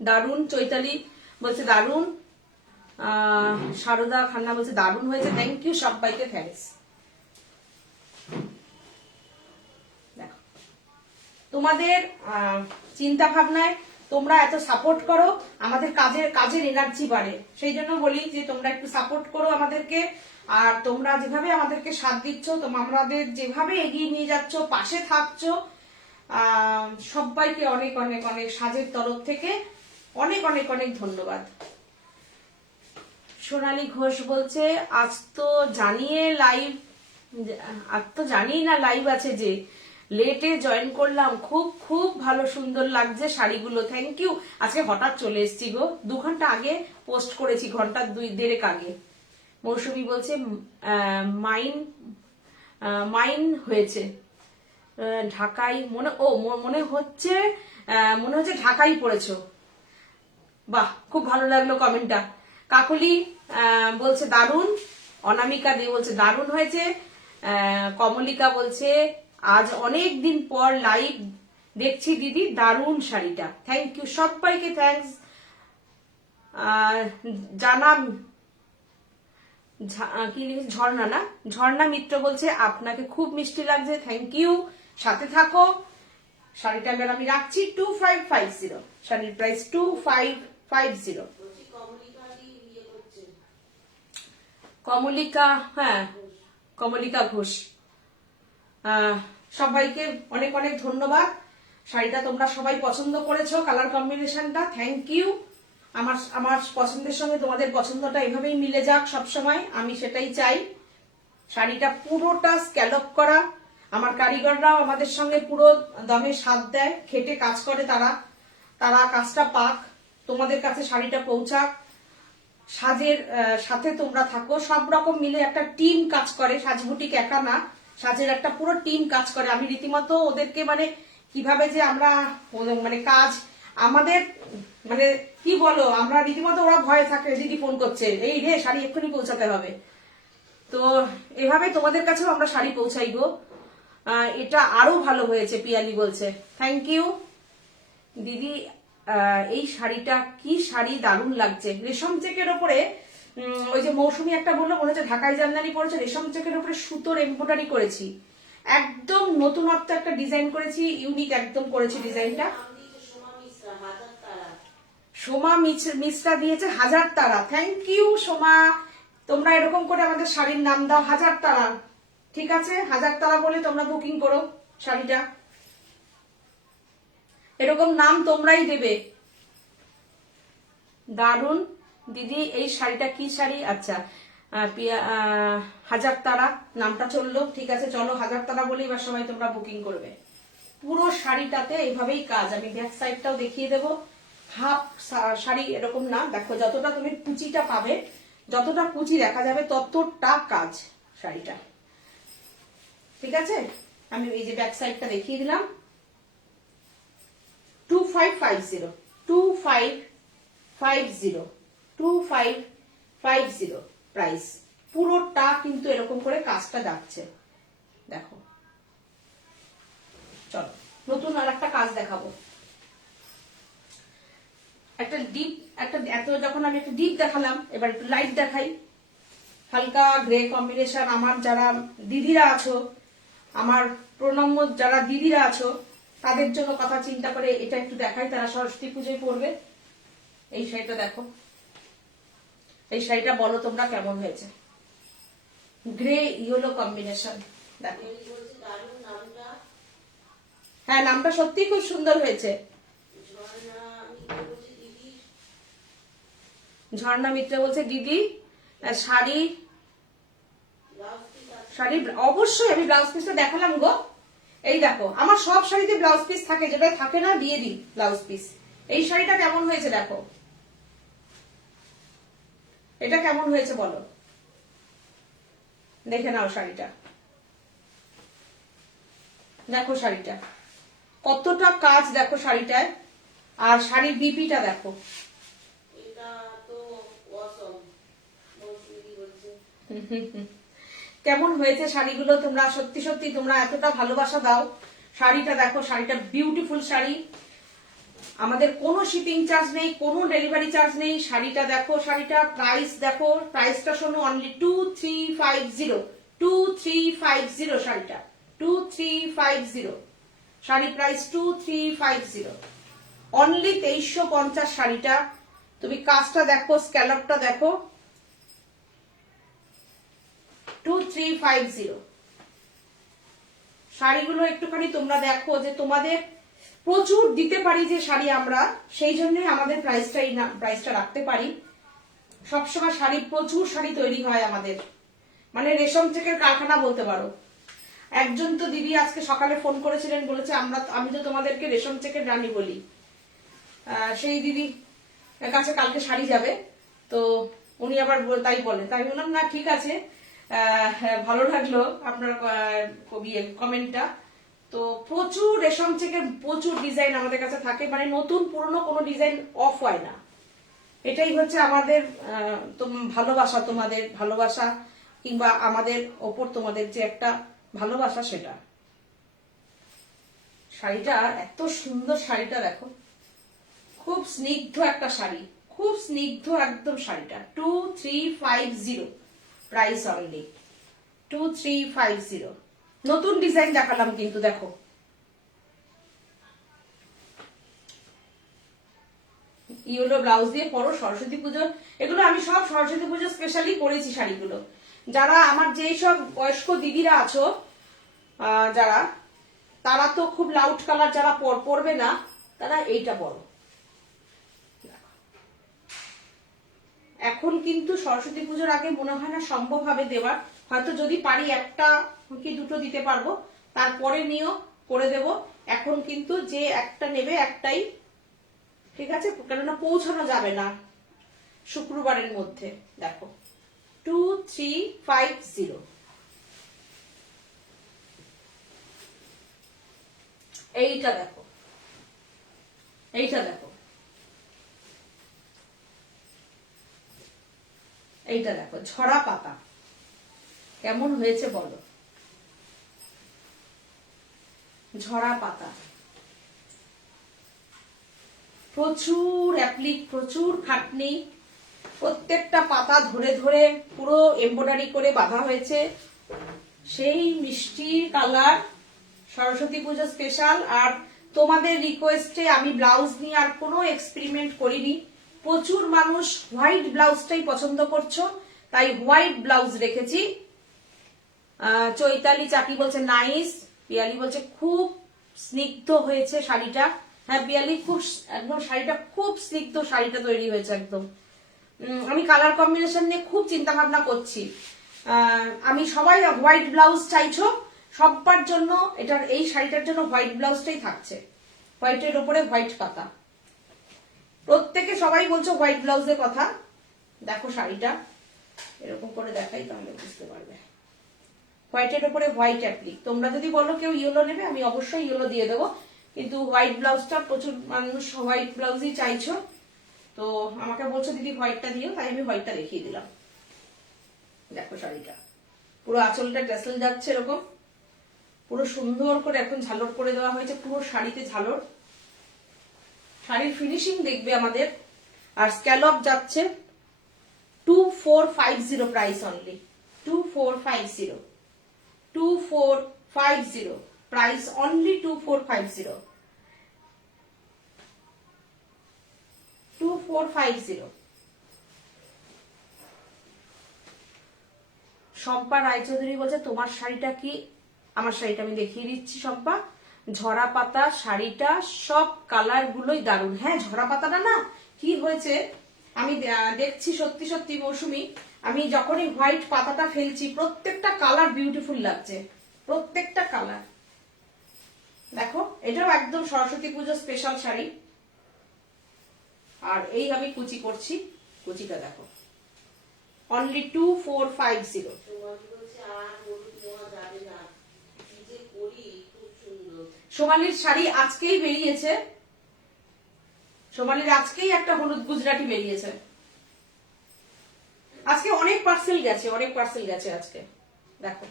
দারুণ। চৈতালি বলছে দারুণ, সারদা খান্না বলছে দারুণ হয়েছে, থ্যাংক ইউ সবাইকে, থ্যাঙ্কস। দেখো তোমাদের চিন্তা ভাবনায় তোমরা এত সাপোর্ট করো, আমাদের কাজের এনার্জি বাড়ে। সেই জন্য বলি যে তোমরা একটু সাপোর্ট করো আমাদেরকে, আর তোমরা যেভাবে আমাদেরকে সাথ দিচ্ছ, আমাদের যেভাবে এগিয়ে নিয়ে যাচ্ছ, পাশে থাকছো, সবাইকে অনেক অনেক অনেক সাজের তরফ থেকে অনেক অনেক অনেক ধন্যবাদ। সোনালী ঘোষ বলছে আজ তো জানি না লাইভ আছে, যে লেটে জয়েন করলাম, খুব খুব ভালো সুন্দর লাগছে শাড়িগুলো, থ্যাংক ইউ। আজকে হঠাৎ চলে এসেছি গো, 2 ঘন্টা আগে পোস্ট করেছি, ঘন্টা 2-1.5 আগে। মৌসুমী বলছে মাইন হয়েছে ঢাকায়, মনে হচ্ছে ঢাকায় পড়েছো, বাহ খুব ভালো লাগলো কমেন্টটা। কাকুলি বলছে দারুণ, অনামিকা দে বলছে দারুণ হয়েছে, কমলিকা বলছে আজ অনেক দিন পর লাইভ দেখছি দিদি, দারুণ শাড়িটা, থ্যাংক ইউ সবাইকে, থ্যাংকস। জানা কি লিখেছে, ঝর্ণা না, ঝর্ণা মিত্র বলছে আপনাকে খুব মিষ্টি লাগছে, থ্যাংক ইউ, সাথে থাকো। শাড়িটা আমি রাখছি 2550, শাড়ির প্রাইস 2550। কমলিকা, হ্যাঁ কমলিকা ঘোষ, সবাইকে অনেক অনেক ধন্যবাদ। শাড়িটা তোমরা সবাই পছন্দ করেছো, কালার কম্বিনেশনটা, থ্যাংক ইউ। আমার পছন্দের সঙ্গে তোমাদের পছন্দটা এভাবেই মিলে যাক সব সময়, আমি সেটাই চাই। শাড়িটা পুরোটা স্ক্যালপ করা, আমার কারিগররাও আমাদের সঙ্গে পুরো দমে সাথ দেয়, খেটে কাজ করে, তারা কাজটা পাক, তোমাদের কাছে শাড়িটা পৌঁছাক, সাজের সাথে তোমরা থাকো, সব রকম মিলে একটা টিম কাজ করে, সাজ বুটিক একা না, সাজের একটা পুরো টিম কাজ করে। আমি রীতিমতো ওদেরকে মানে কিভাবে যে আমরা মানে কাজ আমাদের মানে কি বলো, আমরা রীতিমতো ওরা ভয়ে থাকে, দিদি ফোন করছে এই রে শাড়ি এক্ষুনি পৌঁছাতে হবে, তো এভাবে তোমাদের কাছেও আমরা শাড়ি পৌঁছাই গো। এটা আরো ভালো হয়েছে, পিয়ালি বলছে থ্যাংক ইউ দিদি। এই শাড়িটা কি শাড়ি, দারুণ লাগছে, রেশম চেকের ওপরে ওই যে মৌসুমী একটা বললো মনে হচ্ছে ঢাকাই জামদানি পড়েছে, রেশম চেকের ওপরে সুতোর এমব্রয়ডারি করেছি, একদম নতুনত্ব একটা ডিজাইন করেছি, ইউনিক একদম করেছি ডিজাইনটা। সোমা মিশ্রা দিয়েছে 1000 তারা, থ্যাংক ইউ সোমা। তোমরা এরকম করে আমাদের শাড়ির নাম দাও 1000 তারা, ঠিক আছে? 1000 তারা বলে তোমরা বুকিং করো শাড়িটা, এরকম নাম তোমরাই দেবে। দারুন দিদি, এই শাড়িটা কি শাড়ি? আচ্ছা 1000 তারা নামটা চললো, ঠিক আছে চলো 1000 তারা বলে এবার সবাই তোমরা বুকিং করবে। পুরো শাড়িটাতে এইভাবেই কাজ, আমি ব্যাক সাইডটাও দেখিয়ে দেবো। হাফ শাড়ি এরকম না, দেখো যতটা তুমি কুচিটা পাবে, যতটা কুচি দেখা যাবে ততটা কাজ শাড়িটা, ঠিক আছে? আমি এই যে ব্যাক সাইডটা দেখিয়ে দিলাম। 2550, 2550, 2550 প্রাইস, পুরোটা কিন্তু এরকম করে কাজটা যাচ্ছে। দেখো, চলো নতুন আর একটা কাজ দেখাবো। একটা ডিপ, এত যখন আমি একটা ডিপ দেখালাম, এবার একটু লাইট দেখাই। হালকা গ্রে কম্বিনেশন। আমার যারা দিদিরা আছো, আমার প্রণম্য যারা দিদিরা আছো, তাদের জন্য কথা চিন্তা করে এটা একটু দেখাই, তারা সরস্বতী পুজোয় পড়বে। এই শাড়িটা দেখো, এই শাড়িটা বলো তোমরা কেমন হয়েছে? গ্রে ইয়েলো কম্বিনেশন, দেখো। হ্যাঁ, নামটা সত্যি খুব সুন্দর হয়েছে। ঝর্ণা মিত্র বলছে দিদি শাড়ি অবশ্যই আমি ব্লাউজ পিসটা দেখালাম গো। এই দেখো, আমার সব শাড়িতে ব্লাউজ পিস থাকে, যেটা থাকে না দিয়ে দিই ব্লাউজ পিস। এই শাড়িটা কেমন হয়েছে দেখো, এটা কেমন হয়েছে বলো, দেখে নাও শাড়িটা। দেখো শাড়িটা কতটা কাজ, দেখো শাড়িটায়। আর শাড়ির বিপিটা দেখো। কেমন হয়েছে শাড়িগুলো? তোমরা সত্যি সত্যি তোমরা এতটা ভালোবাসা দাও। শাড়িটা দেখো, শাড়িটা বিউটিফুল শাড়ি। আমাদের কোনো শিপিং চার্জ নেই, কোনো ডেলিভারি চার্জ নেই। শাড়িটা দেখো, শাড়িটা প্রাইস দেখো, প্রাইসটা শোনো, অনলি 2350। 2350 শাড়িটা, 2350 শাড়ি প্রাইস 2350, অনলি 2350 শাড়িটা। তুমি কাজটা দেখো, স্ক্যালপটা দেখো, 2350 শাড়িগুলো একটুখানি তোমরা দেখো, যে তোমাদের প্রচুর দিতে পারি যে শাড়ি আমরা, সেই জন্যই আমাদের প্রাইসটা রাখতে পারি। সবসময় শাড়ি, প্রচুর শাড়ি তৈরি হয় আমাদের, মানে রেশম চেকের কারখানা বলতে পারো। একজন তো দিদি আজকে সকালে ফোন করেছিলেন, বলেছে আমি তো তোমাদেরকে রেশম চেকের রানী বলি। সেই দিদি কাছে কালকে শাড়ি যাবে, তো উনি আবার তাই বলে, তাই বললাম না ঠিক আছে, ভালো লাগলো আপনার কমেন্টটা। তো প্রচুর রেশম চেকের প্রচুর ডিজাইন আমাদের কাছে থাকে, মানে নতুন পুরনো কোনো ডিজাইন অফ হয় না। এটাই হচ্ছে আমাদের ভালোবাসা, তোমাদের ভালোবাসা, কিংবা আমাদের ওপর তোমাদের যে একটা ভালোবাসা, সেটা। শাড়িটা এত সুন্দর, শাড়িটা দেখো, খুব স্নিগ্ধ একটা শাড়ি, খুব স্নিগ্ধ একদম শাড়িটা। 2350 প্রাইস অনলি 2350। নতুন ডিজাইন দেখালাম কিন্তু, দেখো ইয়েলো ব্লাউজ দিয়ে পরো সরস্বতী পুজো। এগুলো আমি সব সরস্বতী পুজো স্পেশালি করেছি শাড়িগুলো। যারা আমার যেই সব বয়স্ক দিদিরা আছো, যারা, তারা তো খুব লাউড কালার যারা পরবে না, তারা এইটা পরো। এখন কিন্তু সরস্বতী পুজোর আগে মনে হয় না সম্ভব হবে দেওয়ার, হয়তো যদি পারি একটা কি দুটো দিতে পারবো, তারপরে নিয়েও করে দেব। এখন কিন্তু যে একটা নেবে একটাই, ঠিক আছে, কেননা পৌঁছানো যাবে না শুক্রবারের মধ্যে। দেখো 2350। এইটা দেখো, এইটা দেখো, এইটা দেখো, ঝরা পাতা কেমন হয়েছে বলো? ঝরা পাতা, প্রচুর অ্যাপ্লিক, প্রচুর খাটনি, প্রত্যেকটা পাতা ধরে ধরে পুরো এমব্রয়ডারি করে বাঁধা হয়েছে। সেই মিষ্টি কালার, সরস্বতী পুজো স্পেশাল। আর তোমাদের রিকোয়েস্টে আমি ব্লাউজ নিয়ে আর কোনো এক্সপেরিমেন্ট করিনি। প্রচুর মানুষ হোয়াইট ব্লাউজটাই পছন্দ করছো, তাই হোয়াইট ব্লাউজ রেখেছি। চৈতালি চাকি বলছে নাইস, পিয়ালি বলছে খুব স্নিগ্ধ হয়েছে শাড়িটা। হ্যাঁ পিয়ালি, খুব একদম শাড়িটা খুব স্নিগ্ধ, শাড়িটা তৈরি হয়েছে একদম। আমি কালার কম্বিনেশন নিয়ে খুব চিন্তা ভাবনা করছি। আমি সবাই হোয়াইট ব্লাউজ চাইছো, সবার জন্য এটার, এই শাড়িটার জন্য হোয়াইট ব্লাউজটাই থাকছে, হোয়াইটের উপরে হোয়াইট পাতা। প্রত্যেকে সবাই বলছো হোয়াইট ব্লাউজের কথা। দেখো শাড়িটা এরকম করে দেখাই, তাহলে বুঝতে পারবে। হোয়াইটের উপরে হোয়াইট অ্যাপ্লিক। তোমরা যদি বলো কেউ ইয়েলো নেবে, আমি অবশ্যই ইয়েলো দিয়ে দেবো, কিন্তু হোয়াইট ব্লাউজটা প্রচুর মানুষ হোয়াইট ব্লাউজই চাইছো, তো আমাকে বলছো দিদি হোয়াইটটা দিও, তাই আমি হোয়াইটটা দেখিয়ে দিলাম। দেখো শাড়িটা পুরো আঁচলটা টেসেল যাচ্ছে এরকম, পুরো সুন্দর করে এখন ঝালর করে দেওয়া হয়েছে, পুরো শাড়িতে ঝালর। শাড়ির ফিনিশিং দেখবে আমাদের। আর স্ক্যালপ যাচ্ছে 2450 price only, 2450, 2450 price only, 2450, 2450। Shampa Roychowdhury বলছে তোমার শাড়িটা কি, আমার শাড়িটা আমি দেখিয়ে দিচ্ছি শম্পা। ঝরা পাতা শাড়িটা, সব কালার গুলোই দারুণ। হ্যাঁ ঝরা পাতাটা না কি হয়েছে আমি দেখছি সত্যি সত্যি মৌসুমী, আমি যখনই হোয়াইট পাতাটা ফেলছি প্রত্যেকটা কালার বিউটিফুল লাগছে, প্রত্যেকটা কালার। দেখো এটাও একদম সরস্বতী পুজো স্পেশাল শাড়ি। আর এই আমি কুচি করছি, কুচিটা দেখো অনলি 2450। সোমালির শাড়ি আজকেই বেরিয়েছে, সোমালির আজকেই একটা হলুদ গুজরাটি বেরিয়েছে। আজকে অনেক পার্সেল গেছে, অনেক পার্সেল গেছে আজকে। দেখো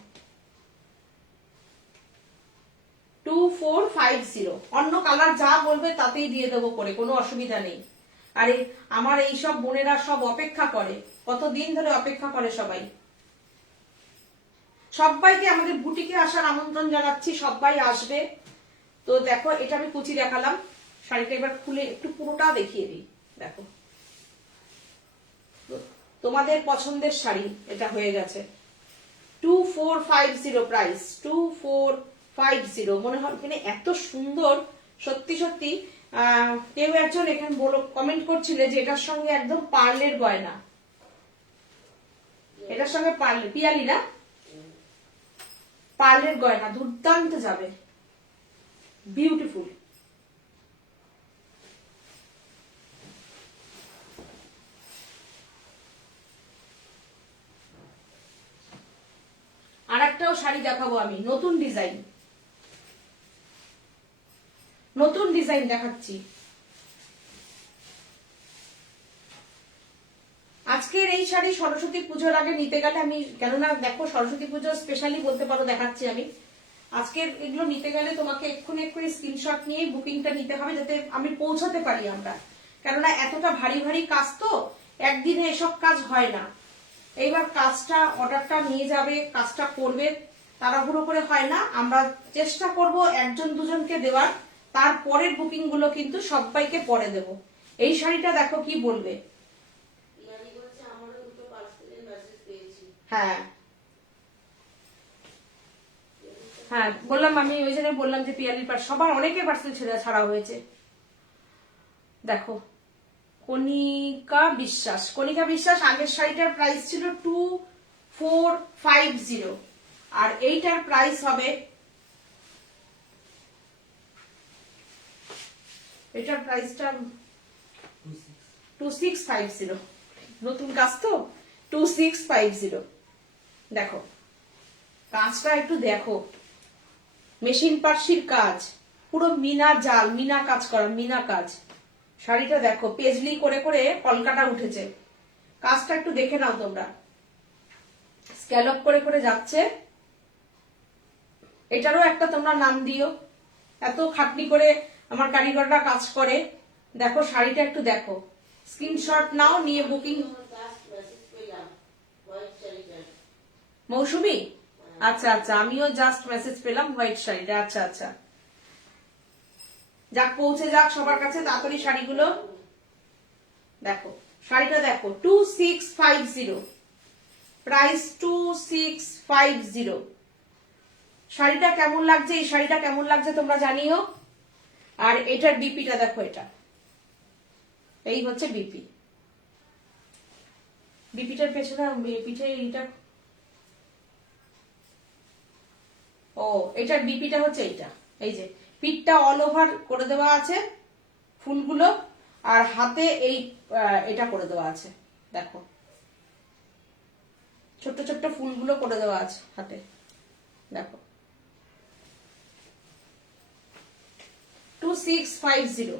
2450, অন্য কালার যা বলবে তাতেই দিয়ে দেবো করে, কোনো অসুবিধা নেই। আরে আমার এই সব বোনেরা সব অপেক্ষা করে, কতদিন ধরে অপেক্ষা করে সবাই। সবাইকে আমাদের বুটিকে আসার আমন্ত্রণ জানাচ্ছি, সবাই আসবে। তো দেখো এটা আমি কুচি দেখালাম, শাড়িটা এবার খুলে একটু পুরোটা দেখিয়ে দিই। দেখো তোমাদের পছন্দের শাড়ি এটা হয়ে গেছে 2450 প্রাইস, 2450। মনে হয় মানে এত সুন্দর, সত্যি সত্যি। কেউ একজন এখানে কমেন্ট করছিলে যে এটার সঙ্গে একদম পার্লের গয়না, এটার সঙ্গে পার্লে পিয়ালি না, পার্লের গয়না দুর্দান্ত যাবে, বিউটিফুল। আর একটাও শাড়ি দেখাবো আমি, নতুন ডিজাইন, নতুন ডিজাইন দেখাচ্ছি। আজকের এই শাড়ি সরস্বতী পুজোর আগে নিতে গেলে আমি, কেননা দেখো সরস্বতী পুজো স্পেশালি বলতে পারো দেখাচ্ছি আমি, আজকের এগুলো নিতে গেলে তোমাকে এক্ষুনি এক্ষুনি স্ক্রিনশট নিয়ে বুকিংটা নিতে হবে যাতে আমি পৌঁছাতে পারি আমরা, কেননা এতটা ভারী ভারী কাজ তো একদিনে এসব কাজ হয় না। এইবার কাজটা অর্ডারটা নিয়ে যাবে, কাজটা করবে, তাড়াহুড়ো করে হয় না। আমরা চেষ্টা করব একজন দুজনকে দেওয়ার, তারপরের বুকিং গুলো কিন্তু সবাইকে পরে দেব। এই শাড়িটা দেখো কি বলবে। হ্যাঁ হ্যাঁ বললাম আমি, ওই জন্য বললাম যে পিয়ালির পার সবার অনেকের পার্সেল ছাড়া হয়েছে। দেখো কণিকা বিশ্বাস, কণিকা বিশ্বাস আগের শাড়িটার প্রাইস ছিল 2450, আর এইটার প্রাইস হবে, এটার প্রাইসটা 2650। নতুন কাজ তো 2650। দেখো কাজটা একটু দেখো, মেশিন পার্সির কাজ, পুরো মিনা জাল, মিনা কাজ করা, মিনা কাজ। শাড়িটা দেখো পেজলি করে করে কলকাটা উঠেছে, কাজটা একটু দেখে নাও তোমরা, স্ক্যালপ করে করে যাচ্ছে। এটারও একটা তোমরা নাম দিও, এত খাটনি করে আমার কারিগররা কাজ করে। দেখো শাড়িটা একটু দেখো, স্ক্রিনশট নাও নিয়ে বুকিং। মৌসুমী, আচ্ছা আচ্ছা, আমিও জাস্ট মেসেজ পেলাম হোয়াইট শাড়িটা। আচ্ছা আচ্ছা, যাক পৌঁছে যাক সবার কাছে তাড়াতাড়ি শাড়িগুলো। দেখো শাড়িটা দেখো 2650 প্রাইস, 2650। শাড়িটা কেমন লাগছে, এই শাড়িটা কেমন লাগছে তোমরা জানিও। আর এটার বিপিটা দেখো, এটা এই হচ্ছে বিপি, বিপিটার পেছনে পিঠে এইটা, ও এটার বিপিটা হচ্ছে এইটা, এই যে পিঠটা অল ওভার করে দেওয়া আছে ফুলগুলো, আর হাতে এই এটা করে দেওয়া আছে। দেখো ছোট্ট ছোট্ট ফুলগুলো করে দেওয়া আছে হাতে। দেখো 2650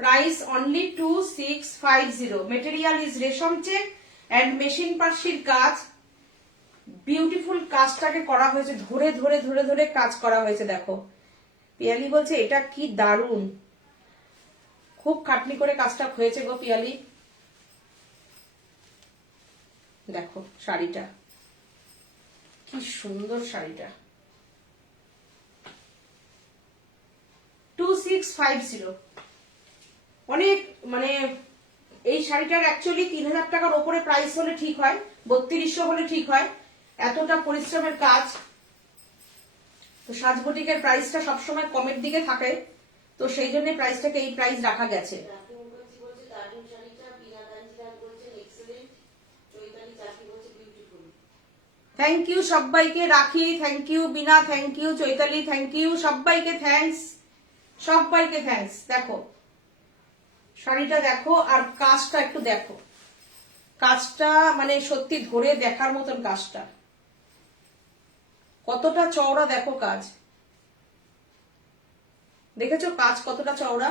প্রাইস অনলি 2650। মেটেরিয়াল ইজ রেশম চেক অ্যান্ড মেশিন পার্সির কাজ, বিউটিফুল কাজটাকে করা হয়েছে, ধরে ধরে ধরে ধরে কাজ করা হয়েছে। দেখো পিয়ালি বলছে এটা কি দারুণ, খুব খাটনি করে কাজটা হয়েছে গো পিয়ালি। দেখো শাড়িটা কি সুন্দর, শাড়িটা 2650। অনেক মানে এই শাড়িটার অ্যাকচুয়ালি 3000 টাকার ওপরে প্রাইস হলে ঠিক হয়, 3200 হলে ঠিক হয়, এতটা পরিশ্রমের কাজ। তো সাজবটিকের প্রাইসটা সবসময় কমের দিকে থাকে, তো সেই জন্য প্রাইসটাকে এই প্রাইস রাখা গেছে। থ্যাংক ইউ সবাইকে, Rakhi thank you, Bina thank you, Chaitali thank you, সবাইকে থ্যাঙ্কস, সবাইকে থ্যাঙ্কস। দেখো শাড়িটা দেখো আর কাজটা একটু দেখো, কাজটা মানে সত্যি ধরে দেখার মতন কাজটা, কতটা চওড়া দেখো কাজ, দেখেছো কাজ কতটা চওড়া,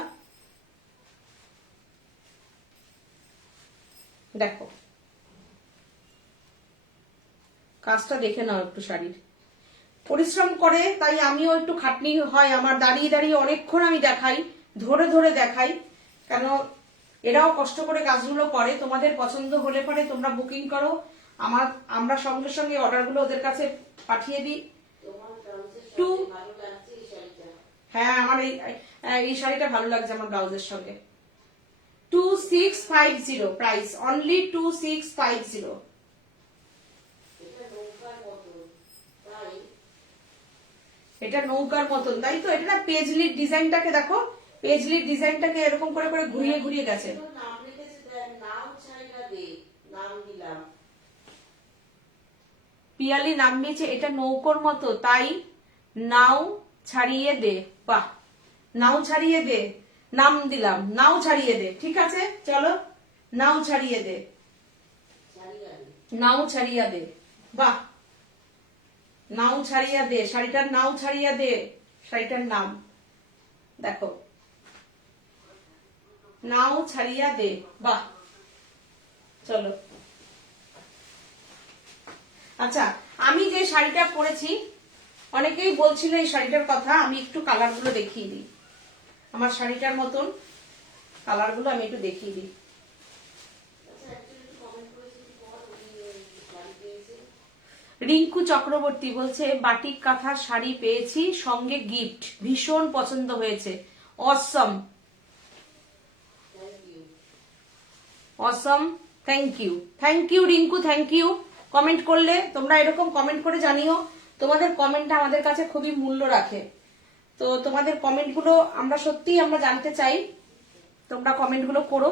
দেখো কাজটা দেখে নাও একটু। শাড়ির পরিশ্রম করে, তাই আমিও একটু খাটনি হয় আমার, দাঁড়িয়ে দাঁড়িয়ে অনেকক্ষণ আমি দেখাই, ধরে ধরে দেখাই, কেন এরাও কষ্ট করে কাজগুলো করে। তোমাদের পছন্দ হলে পরে তোমরা বুকিং করো, আমরা সঙ্গে সঙ্গে অর্ডারগুলো ওদের কাছে পাঠিয়ে দিই। হ্যাঁ আমার এই শাড়িটা ভালো লাগছে আমার ব্লাউজের সঙ্গে। 2650 প্রাইস, অনলি 2650। এটা নৌকার মতন, তাই তো? এটা না পেজলির ডিজাইনটাকে দেখো, পেজলির ডিজাইনটাকে এরকম করে করে ঘুরিয়ে ঘুরিয়ে গেছে। পিয়ালি নাম দিয়েছে এটা নৌকোর মতো, তাই নাও ছাড়িয়ে দে। বাহ, নাও ছাড়িয়ে দে নাম দিলাম, নাও ছাড়িয়ে দে। ঠিক আছে চলো, নাও ছাড়িয়ে দে, নাও ছাড়িয়ে দে। বাহ, নাও ছাড়িয়া দে, শাড়িটার নাও ছাড়িয়া দে, শাড়িটার নাম দেখো, নাও ছাড়িয়া দে। বাহ, চলো। আচ্ছা আমি যে শাড়িটা পরেছি, অনেকেই বলছিল এই শাড়িটার কথা, আমি একটু কালারগুলো দেখিয়ে দিই, আমার শাড়িটার মতন কালারগুলো আমি একটু দেখিয়ে দিই। রিঙ্কু চক্রবর্তী বলছে বাটিক কাঁথার শাড়ি পেয়েছি, সঙ্গে গিফট, ভীষণ পছন্দ হয়েছে, awesome awesome, thank you, thank you Rinku, thank you. Comment করলে তোমরা এরকম কমেন্ট করে জানিও, তোমাদের কমেন্টটা আমাদের কাছে খুবই মূল্য রাখে, তো তোমাদের কমেন্টগুলো আমরা সত্যিই আমরা জানতে চাই, তোমরা কমেন্টগুলো করো,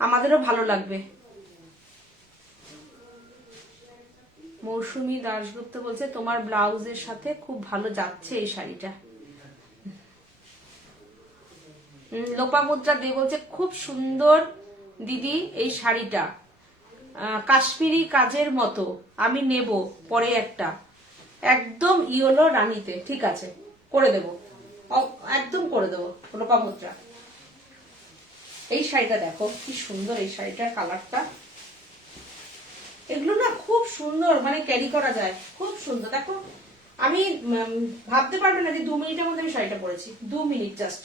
আমাদেরও ভালো লাগবে। মৌসুমী দাশগুপ্ত বলছে তোমার ব্লাউজের সাথে খুব ভালো যাচ্ছে এই শাড়িটা। লোপামুদ্রা দে বলছে খুব সুন্দর দিদি এই শাড়িটা, কাশ্মীরি কাজের মতো, আমি নেব পরে একটা, একদম ইয়েলো রানীতে। ঠিক আছে করে দেব, একদম করে দেবো লোপামুদ্রা। এই শাড়িটা দেখো কি সুন্দর, এই শাড়িটার কালারটা, এগুলো না খুব সুন্দর, মানে ক্যারি করা যায়, খুব সুন্দর। দেখো আমি ভাবতে পারবে না যে 2 মিনিটের মধ্যে আমি শাড়িটা পরেছি, 2 মিনিট জাস্ট।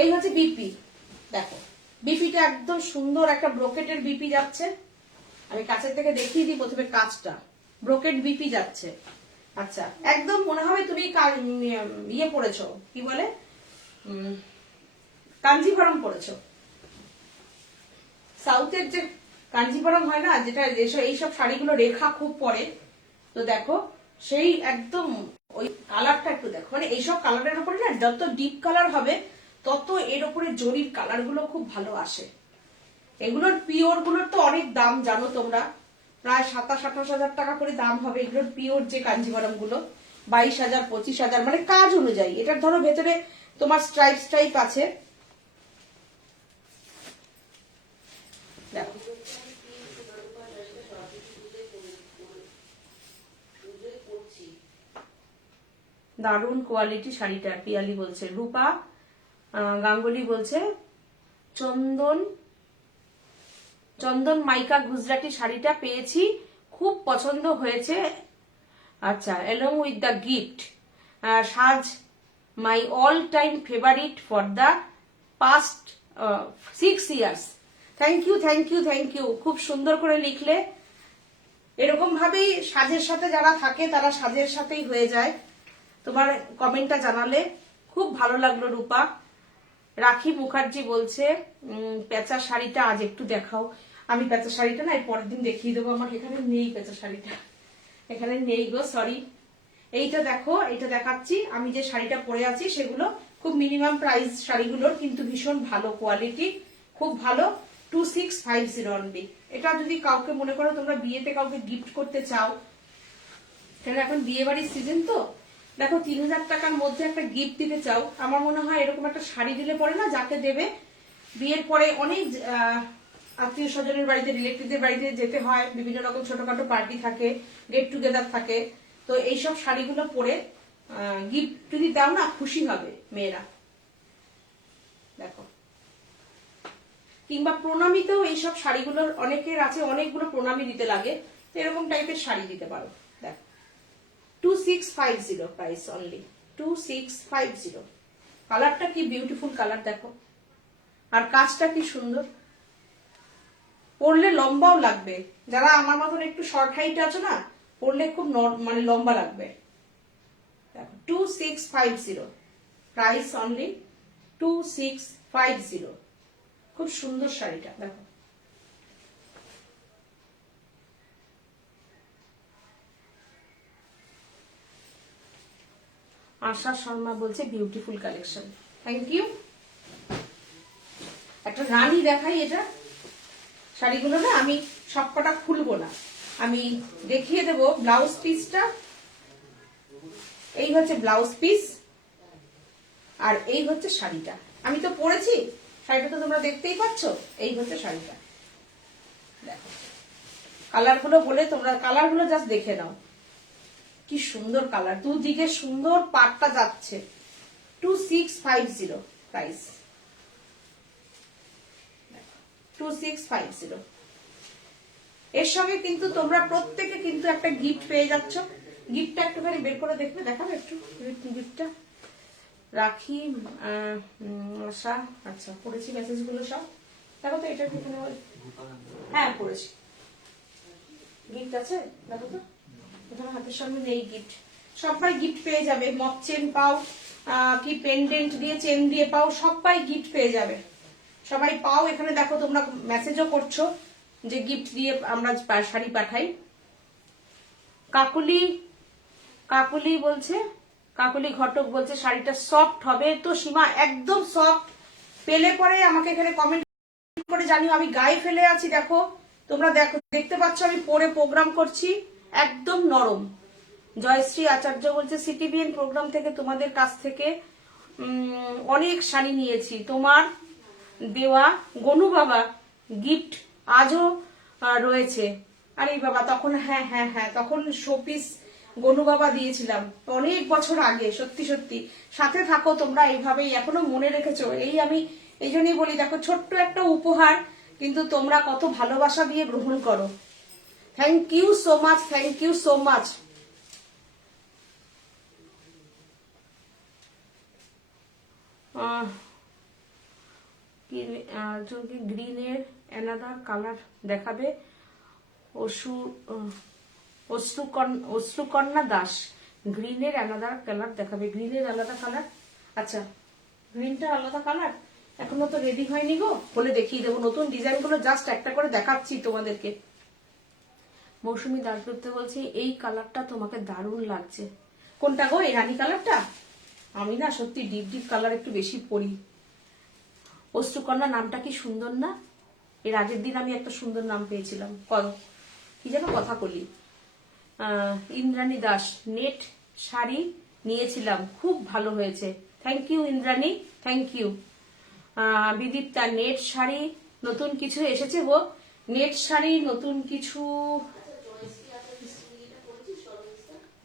এই হচ্ছে বিপি, দেখো বিপিটা একদম সুন্দর একটা ব্রোকেটের বিপি যাচ্ছে, আমি কাছের থেকে দেখিয়ে দিই প্রথমে কাজটা, ব্রোকেট বিপি যাচ্ছে। আচ্ছা একদম মনে হবে তুমি ইয়ে পরেছো, কি বলে কাঞ্জিভরম পরেছো, সাউথের যে কাঞ্জিভরম হয় না, যেটা এইসব শাড়িগুলো রেখা খুব পরে, তো দেখো সেই একদম ওই কালারটা একটু দেখো, মানে এইসব কালারের উপরে না যত ডিপ কালার হবে তত এর উপরে জরির কালার গুলো খুব ভালো আসে। এগুলোর পিওর গুলোর তো অনেক দাম জানো তোমরা, প্রায় 27-28 টাকা করে দাম হবে এগুলোর পিওর যে কাঞ্জিভরম গুলো, 22,000 25,000, মানে কাজ অনুযায়ী। এটার ধরো ভেতরে তোমার স্ট্রাইপ স্ট্রাইপ আছে, দেখো দারুণ কোয়ালিটি শাড়িটা, পিয়ালি বলছে। রূপা গাঙ্গুলি বলছে চন্দন চন্দন মাইকা গুজরাটি শাড়িটা পেয়েছি, খুব পছন্দ হয়েছে। আচ্ছা, along with the gift, Saaj my all time favourite for the past 6 years. Thank you, thank you, thank you, খুব সুন্দর করে লিখলে। এরকম ভাবেই সাজের সাথে যারা থাকে তারা সাজের সাথেই হয়ে যায়। তোমার কমেন্টটা জানালে খুব ভালো লাগলো রূপা। রাখি মুখার্জি বলছে পেঁচা শাড়িটা আজ একটু দেখাও। আমি পেঁচা শাড়িটা না এর পরের দিন দেখিয়ে দেবো, আমার এখানে নেই পেঁচা শাড়িটা, এখানে নেই গো, সরি। এইটা দেখো, এইটা দেখাচ্ছি। আমি যে শাড়িটা পরে আছি সেগুলো খুব মিনিমাম প্রাইস শাড়িগুলোর, কিন্তু ভীষণ ভালো কোয়ালিটি, খুব ভালো। 2650 অনলি। এটা যদি কাউকে মনে করো তোমরা বিয়েতে কাউকে গিফট করতে চাও, কেন এখন বিয়ে বাড়ির সিজন তো, দেখো 3000 টাকার মধ্যে একটা গিফট দিতে চাও, আমার মনে হয় এরকম একটা শাড়ি দিলে পরে না, যাকে দেবে বিয়ের পরে অনেক আত্মীয় স্বজনের বাড়িতে, রিলেটিভদের বাড়িতে যেতে হয়, বিভিন্ন রকম ছোটখাটো পার্টি থাকে, গেট টুগেদার থাকে, তো এইসব শাড়িগুলো পরে গিফট যদি দাও না, খুশি হবে মেয়েরা। দেখো, কিংবা প্রণামীতেও এইসব শাড়িগুলোর অনেকের আছে, অনেকগুলো প্রণামী দিতে লাগে, তো এরকম টাইপের শাড়ি দিতে পারো। দেখো 2650 প্রাইস অনলি, 2650। কালারটা কি বিউটিফুল কালার দেখো, আর কাজটা কি সুন্দর। পরলে লম্বাও লাগবে, যারা আমার মতন একটু শর্ট হাইট আছে না, পরলে খুব মানে লম্বা লাগবে। দেখো 2650 প্রাইস অনলি, 2650। খুব সুন্দর শাড়িটা দেখো। আশা শর্মা বলছে বিউটিফুল কালেকশন, থ্যাংক ইউ। একটা রানী দেখাই, এটা শাড়িগুলো না আমি সবকটা খুলবো না, আমি দেখিয়ে দেব ব্লাউজ পিসটা। এই হচ্ছে ব্লাউজ পিস, আর এই হচ্ছে শাড়িটা। আমি তো পরেছি শাড়িটা, তো তোমরা দেখতেই পাচ্ছ। এই হচ্ছে শাড়িটা, দেখো কালারগুলো বলে, তোমরা কালারগুলো জাস্ট দেখে নাও, কি সুন্দর কালার, দুদিকে সুন্দর পাটটা যাচ্ছে। 2650 প্রাইস, 2650। এর সঙ্গে কিন্তু তোমরা প্রত্যেকে কিন্তু একটা গিফট পেয়ে যাচ্ছ। গিফটটা একটুখানি বের করে দেখবে, দেখাবে একটু গিফটটা। রাখি আশা, আচ্ছা পড়েছি মেসেজগুলো সব, দেখো তো এটা এখানে, হ্যাঁ পড়েছি। গিফট আছে দেখো তো, এখানে হাতের সামনে নেই গিফট। সবাই গিফট পেয়ে যাবে, মক চেন পাও, কি পেন্ডেন্ট দিয়ে চেন দিয়ে পাও, সবাই গিফট পেয়ে যাবে, সবাই পাও। এখানে দেখো তোমরা মেসেজও করছো যে গিফট দিয়ে আমরা শাড়ি পাঠাই। কাকুলি বলছে, কাকুলি ঘটক বলছে শাড়িটা সফট হবে, তো সীমা একদম সফট। পেলে পরে আমাকে এখানে কমেন্ট করে জানিও, আমি গায়ে ফেলে আছি। দেখো তোমরা দেখো, দেখতে পাচ্ছ আমি পরে প্রোগ্রাম করছি, একদম নরম। জয়শ্রী আচার্য বলছে সিটিবিএন প্রোগ্রাম থেকে তোমাদের কাছ থেকে অনেক শাড়ি নিয়েছি, তোমার দেওয়া গনু বাবা গিফট আজও রয়েছে। আরে বাবা, তখন হ্যাঁ হ্যাঁ হ্যাঁ, তখন শোপিস গনু বাবা দিয়েছিলাম অনেক বছর আগে। সত্যি সত্যি সাথে থাকো তোমরা এইভাবেই, এখনো মনে রেখেছো। আমি এই জন্যই বলি, দেখো ছোট্ট একটা উপহার, কিন্তু তোমরা কত ভালোবাসা দিয়ে গ্রহণ করো। Thank you so much, thank you so much. গ্রিনের অ্যানাদার কালার দেখাবে। অশ্রুকন্যা দাস, গ্রিনের অ্যানাদার কালার দেখাবে। গ্রিনের আলাদা কালার, আচ্ছা গ্রিনটা আলাদা কালার, এখনো তো রেডি হয়নি গো, বলে দেখিয়ে দেবো। নতুন ডিজাইন গুলো জাস্ট একটা করে দেখাচ্ছি তোমাদেরকে। মৌসুমী দাসগুপ্ত বলছে এই কালারটা তোমাকে দারুণ লাগছে। কোনটা গো, এই রানী কালারটা? আমি না সত্যি ডিপ ডিপ কালার একটু বেশি পরি। অশ্রুকন্যা নামটা কি সুন্দর না? এর আগের দিন আমি একটা সুন্দর নাম পেয়েছিলাম, কি যেন কথা বলি। ইন্দ্রাণী দাস, নেট শাড়ি নিয়েছিলাম, খুব ভালো হয়েছে। Thank you Indrani, thank you. Bidipta, net sari নতুন কিছু এসেছে গো, নেট শাড়ি নতুন কিছু।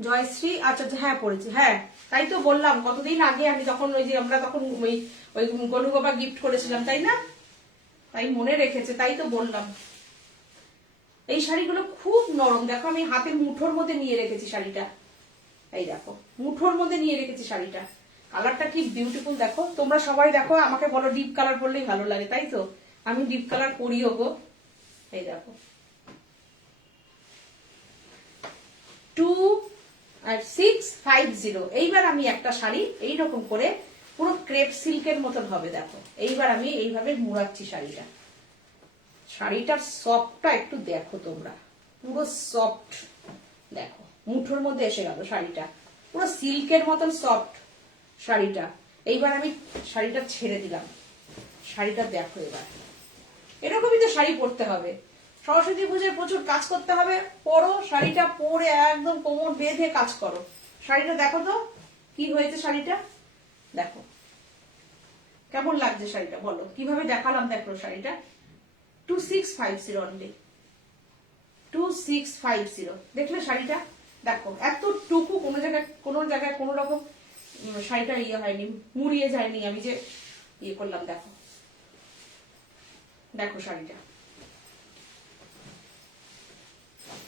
জয়শ্রী, আচ্ছা হ্যাঁ পড়েছি, হ্যাঁ তাই তো বললাম কতদিন আগে আমি তখন, ওই যে আমরা তখন ওই গনু বাবা গিফট করেছিলাম, তাই না? তাই মনে রেখেছে, তাই তো বললাম। এই শাড়িগুলো খুব নরম। দেখো আমি হাতের মুঠোর মধ্যে নিয়ে রেখেছি শাড়িটা, এই দেখো মুঠোর মধ্যে নিয়ে রেখেছি শাড়িটা। কালারটা কি বিউটিফুল দেখো। তোমরা সবাই দেখো আমাকে বলো ডিপ কালার পরলেই ভালো লাগে, তাই তো আমি ডিপ কালার পরিও গো। এই দেখো 2650। এইবার আমি একটা শাড়ি এইরকম করে পুরো ক্রেপ সিল্কের মতন হবে দেখো। এইবার আমি এইভাবে মুড়াচ্ছি শাড়িটা। শাড়িটার সফটটা একটু দেখো তোমরা, পুরো সফট দেখো, মুঠোর মধ্যে এসে গেল শাড়িটা, পুরো সিল্কের মতন সফট শাড়িটা। এইবার আমি শাড়িটা ছেড়ে দিলাম, শাড়িটা দেখো। এবার এরকমই তো শাড়ি পরতে হবে। সরস্বতী পুজোয় প্রচুর কাজ করতে হবে, পরো শাড়িটা, পরে একদম কোমর বেঁধে কাজ করো। শাড়িটা দেখো তো কি হয়েছে, শাড়িটা দেখো কেমন লাগছে শাড়িটা, বলো কিভাবে দেখালাম। দেখো শাড়িটা 2650 অনলি, 2650। দেখলে শাড়িটা দেখো এতটুকু, কোনো জায়গায় কোনো রকম শাড়িটা ইয়ে হয়নি, মুড়িয়ে যায়নি। আমি যে ইয়ে করলাম দেখো, দেখো শাড়িটা।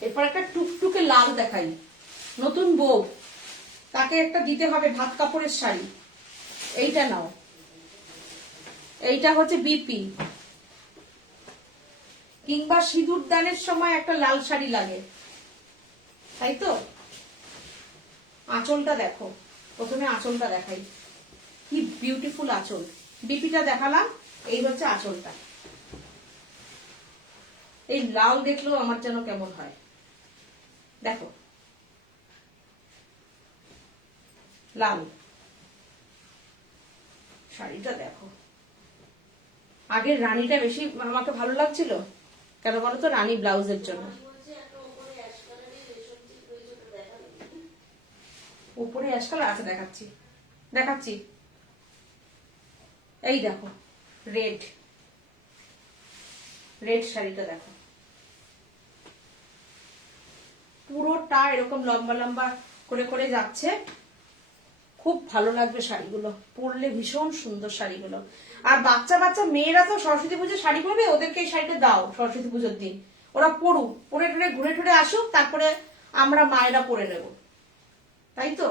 এরপর একটা টুকটুকে লাল দেখাই, নতুন বউ তাকে একটা দিতে হবে ভাত কাপড়ের শাড়ি। এইটা নাও, এইটা হচ্ছে বিপি, কিংবা সিঁদুর দানের সময় একটা লাল শাড়ি লাগে, তাই তো। আঁচলটা দেখো, প্রথমে আঁচলটা দেখাই, কি বিউটিফুল আঁচল। বিপিটা দেখালাম, এই হচ্ছে আঁচলটা। এই লাল দেখলেও আমার যেন কেমন হয় দেখো, লাল শাড়িটা দেখো। আগের রানীটা বেশি আমাকে ভালো লাগছিল, কেন বলতো, রানী ব্লাউজের জন্য। উপরে অ্যাশ কালার আছে, দেখাচ্ছি দেখাচ্ছি। এই দেখো রেড, রেড শাড়িটা দেখো, পুরোটা এরকম লম্বা লম্বা করে করে যাচ্ছে। খুব ভালো লাগবে শাড়িগুলো পরলে, ভীষণ সুন্দর শাড়িগুলো। আর বাচ্চা বাচ্চা মেয়েরা তো সরস্বতী পুজোর শাড়ি পরবে, ওদেরকে এই শাড়িটা দাও সরস্বতী পুজোর দিন, ওরা পড়ুক, পরে টরে ঘুরে টুরে আসুক, তারপরে আমরা মায়েরা পরে নেব, তাই তো।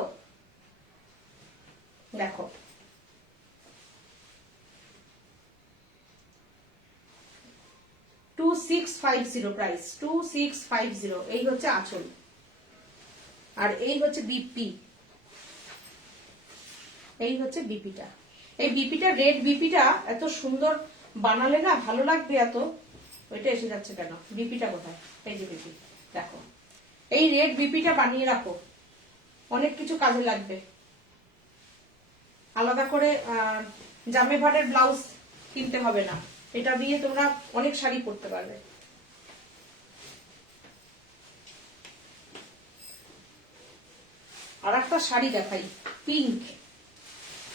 দেখো 2650 প্রাইস, 2650। এই হচ্ছে আঁচল, আর এই হচ্ছে বিপি, এই হচ্ছে বিপিটা। এই বিপিটা, রেড বিপিটা এত সুন্দর বানালে না ভালো লাগবে এত। ওইটা এসে যাচ্ছে কেন, বিপিটা কোথায়, এই যে বিপি দেখো। এই রেড বিপিটা বানিয়ে রাখো, অনেক কিছু কাজে লাগবে। আলাদা করে জামে ভাটের ব্লাউজ কিনতে হবে না, এটা দিয়ে তোমরা অনেক শাড়ি পরতে পারবে। আর একটা শাড়ি দেখাই, পিঙ্ক।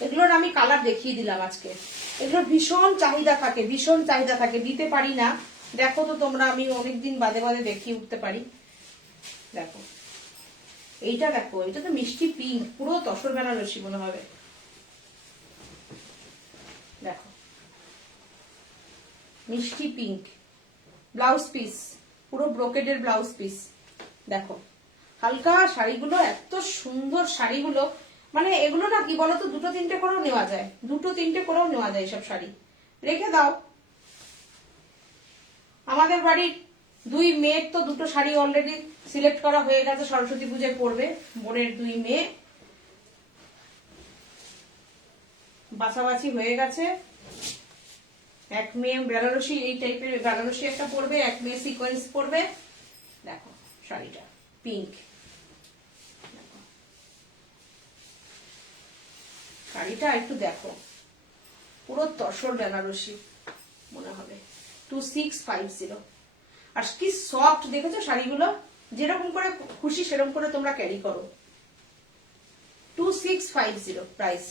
এগুলোর আমি কালার দেখিয়ে দিলাম আজকে। এগুলোর ভীষণ চাহিদা থাকে, ভীষণ চাহিদা থাকে, দিতে পারি না। দেখো তো তোমরা, আমি অনেকদিন বাদে বাদে দেখিয়ে উঠতে পারি। দেখো এইটা, দেখো এটা তো মিষ্টি পিঙ্ক, পুরো তসর বেনারসি মনে হবে। দেখো মিষ্টি পিঙ্ক ব্লাউজ পিস, পুরো ব্রোকেডের ব্লাউজ পিস। দেখো হালকা শাড়িগুলো, এত সুন্দর শাড়িগুলো, মানে এগুলো না কি বলতো, দুটো তিনটে করেও নেওয়া যায়, দুটো তিনটে করেও নেওয়া যায় সব শাড়ি। রেখে দাও। আমাদের বাড়ির দুই মেয়ের তো দুটো শাড়ি অলরেডি সিলেক্ট করা হয়ে গেছে, সরস্বতী পুজোয় পরবে। বোনের দুই মেয়ে বাছাবাছি হয়ে গেছে। এক মেয়ে বেনারসি, এই টাইপের বেনারসি একটা পরবে, এক মেয়ে সিকোয়েন্স পরবে। দেখো শাড়িটা পিঙ্ক, শাড়িটা একটু দেখো, পুরো তসর বেনারসি মনে হবে। 2650। আর কি সফট দেখেছো শাড়িগুলো, যেরকম করে খুশি সেরকম করে তোমরা ক্যারি করো। 2650 প্রাইস।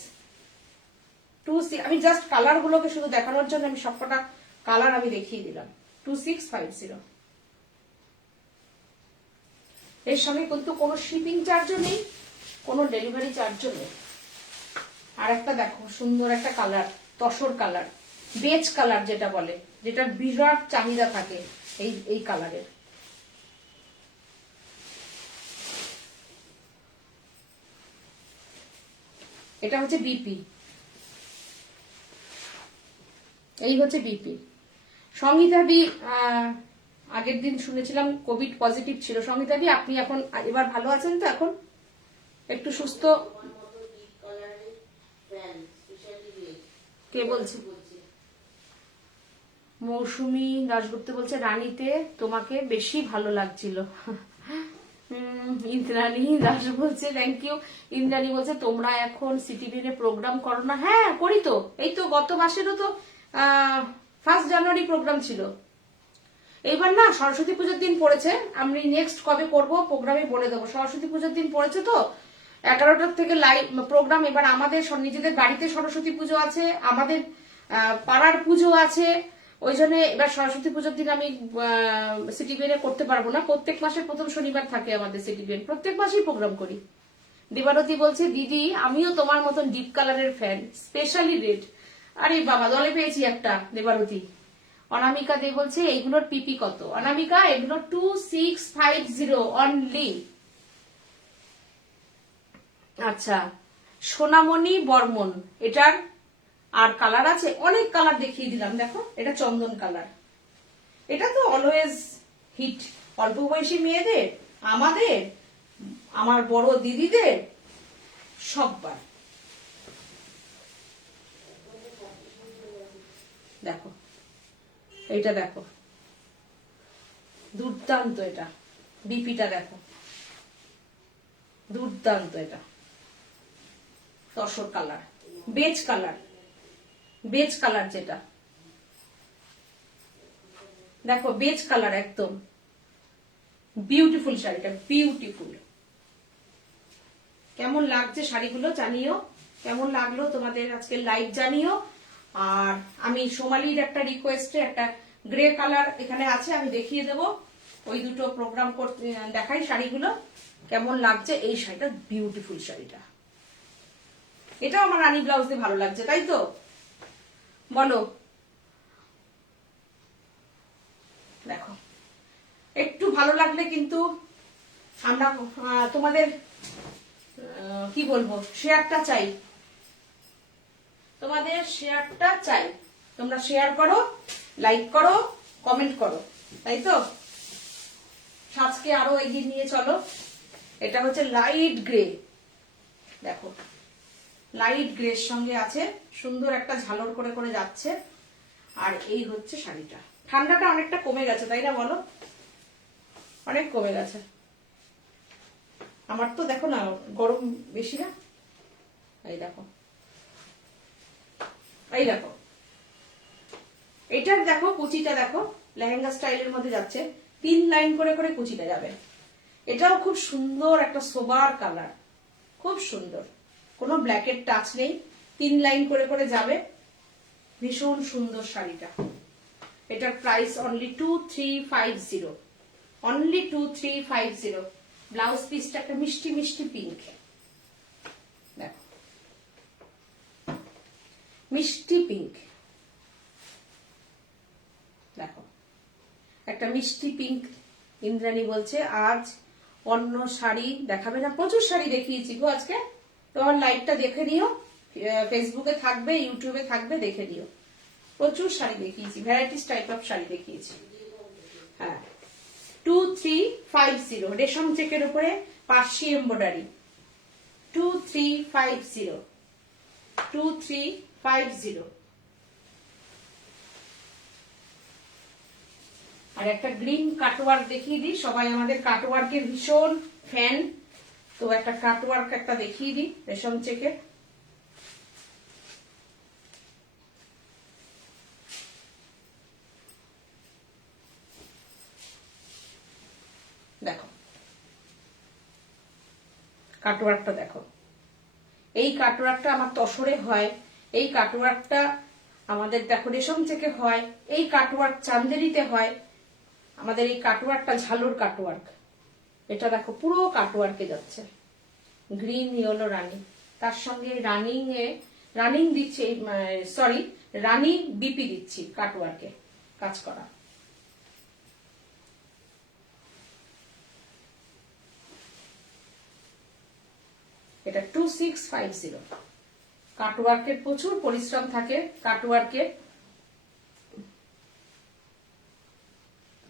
আমি জাস্ট কালার গুলোকে শুধু দেখানোর জন্য আমি সবকটা কালার আমি দেখিয়ে দিলাম। 2650। এর সঙ্গে কিন্তু কোনো শিপিং চার্জও নেই, কোনো ডেলিভারি চার্জও নেই। আর একটা দেখো সুন্দর একটা colour, tussar colour, beige colour যেটা বলে, যেটা বিরাট চাহিদা থাকে এই কালারের। এটা হচ্ছে বিপি, এই হচ্ছে বিপি। সঙ্গীতাদি আগের দিন শুনেছিলাম কোভিড পজিটিভ ছিল। সঙ্গীতাদি আপনি এখন এবার ভালো আছেন তো? এখন একটু সুস্থ? কে বলছে? মৌসুমী দাশগুপ্ত বলছে রানীতে তোমাকে বেশি ভালো লাগছিল। ইন্দ্রাণী দাস বলছে থ্যাংক ইউ। ইন্দ্রাণী বলছে তোমরা এখন সিটিভিতে প্রোগ্রাম করো না? হ্যাঁ করি তো, এই তো গত মাসেরও তো 1 জানুয়ারি প্রোগ্রাম ছিল। এইবার না সরস্বতী পুজোর দিন পড়েছে, আমি নেক্সট কবে করব প্রোগ্রামে বলে দেবো। সরস্বতী পুজোর দিন পড়েছে তো 11টার থেকে লাইভ প্রোগ্রাম। এবার আমাদের নিজেদের বাড়িতে সরস্বতী পুজো আছে, আমাদের পাড়ার পুজো আছে, ওই জন্য এবার সরস্বতী পুজোর দিন আমি সিটিভিএনে করতে পারবো না। প্রত্যেক মাসের প্রথম শনিবার থাকে আমাদের সিটিভিএন, প্রত্যেক মাসেই প্রোগ্রাম করি। দেবারতী বলছে দিদি আমিও তোমার মতন ডিপ কালারের ফ্যান, স্পেশালি রেড। আরে বাবা দলে পেয়েছি একটা দেবারতী। অনামিকা দে বলছে এইগুলোর পিপি কত? অনামিকা এগুলো 2650 অনলি। আচ্ছা সোনামণি বর্মন, এটার আর কালার আছে? অনেক কালার দেখিয়ে দিলাম। দেখো এটা চন্দন কালার, এটা তো অলওয়েজ হিট অল্প বয়সী মেয়েদের, আমাদের, আমার বড় দিদিদের, সববার। দেখো এটা দেখো দুর্দান্ত, এটা বিপিটা দেখো দুর্দান্ত, এটা tussar colour, beige colour, beige colour যেটা দেখো বেজ কালার, একদম বিউটিফুল শাড়িটা, বিউটিফুল। কেমন লাগছে শাড়িগুলো জানিও, কেমন লাগলো তোমাদের আজকে লাইভ জানিও। আর আমি সোমালির একটা রিকোয়েস্টে একটা গ্রে কালার এখানে আছে, আমি দেখিয়ে দেব। ওই দুটো প্রোগ্রাম করতে দেখাই শাড়িগুলো কেমন লাগছে। এই শাড়িটা বিউটিফুল শাড়িটা, এটাও আমার রানী ব্লাউজ দিয়ে ভালো লাগছে, তাই তো বলো? দেখো একটু ভালো লাগলে কিন্তু আমরা তোমাদের কি বলবো শেয়ারটা চাই, তোমাদের শেয়ারটা চাই। তোমরা শেয়ার করো, লাইক করো, কমেন্ট করো, তাই তো? সাজকে আরো এগিয়ে নিয়ে চলো। এটা হচ্ছে লাইট গ্রে, দেখো লাইট গ্রের সঙ্গে আছে সুন্দর একটা ঝালর করে করে যাচ্ছে। আর এই হচ্ছে শাড়িটা। ঠান্ডাটা অনেকটা কমে গেছে তাই না বলো? অনেক কমে গেছে। আমার তো দেখো না গরম বেশি না, এই দেখো, এই দেখো এটার দেখো কুচিটা দেখো, লেহেঙ্গা স্টাইলের মধ্যে যাচ্ছে, 3 লাইন করে করে কুচিটা যাবে। এটাও খুব সুন্দর একটা সোবার কালার, খুব সুন্দর, কোনো ব্ল্যাকের টাচ নেই, 3 লাইন করে করে যাবে, ভীষণ সুন্দর শাড়িটা। এটার প্রাইস অনলি 2350, অনলি 2350। ব্লাউজ পিসটা একটা মিষ্টি মিষ্টি পিঙ্ক, দেখো মিষ্টি পিঙ্ক, দেখো একটা মিষ্টি পিঙ্ক। ইন্দ্রাণী বলছে আজ অন্য শাড়ি দেখাবে না? প্রচুর শাড়ি দেখিয়েছি গো আজকে, তোমার লাইভটা দেখে নিও, ফেসবুকে থাকবে, ইউটিউবে থাকবে, দেখে নিও। প্রচুর শাড়ি দেখিয়েছি, ভ্যারাইটিস টাইপ অফ শাড়ি দেখিয়েছি। হ্যাঁ 2350 রেশম চেকের উপরে পার্সি এমব্রয়ডারি, 2350, 2350। আর একটা গ্রিন কাটওয়ার্ক দেখিয়ে দিই, সবাই আমাদের কাটওয়ার্কের ভীষণ ফ্যান, তো একটা কাটওয়ার্ক একটা দেখিয়ে দিই রেশম চেকের। দেখো কাটওয়ার্কটা দেখো, এই কাটওয়ার্কটা আমার তসরে হয়, এই কাটওয়ার্কটা আমাদের দেখো রেশম চেকে হয়, এই কাটওয়ার্ক চান্দেরিতে হয়, আমাদের এই কাটওয়ার্কটা ঝালুর কাটওয়ার্ক। এটা দেখো পুরো কাটওয়ার্কে যাচ্ছে, গ্রিন ইয়েলো রানী, তার সঙ্গে রানিং দিচ্ছি, সরি রানী বিপি দিচ্ছি কাটওয়ার্কে কাজ করা। এটা 2650, কাটওয়ার্কের প্রচুর পরিশ্রম থাকে কাটওয়ার্কের।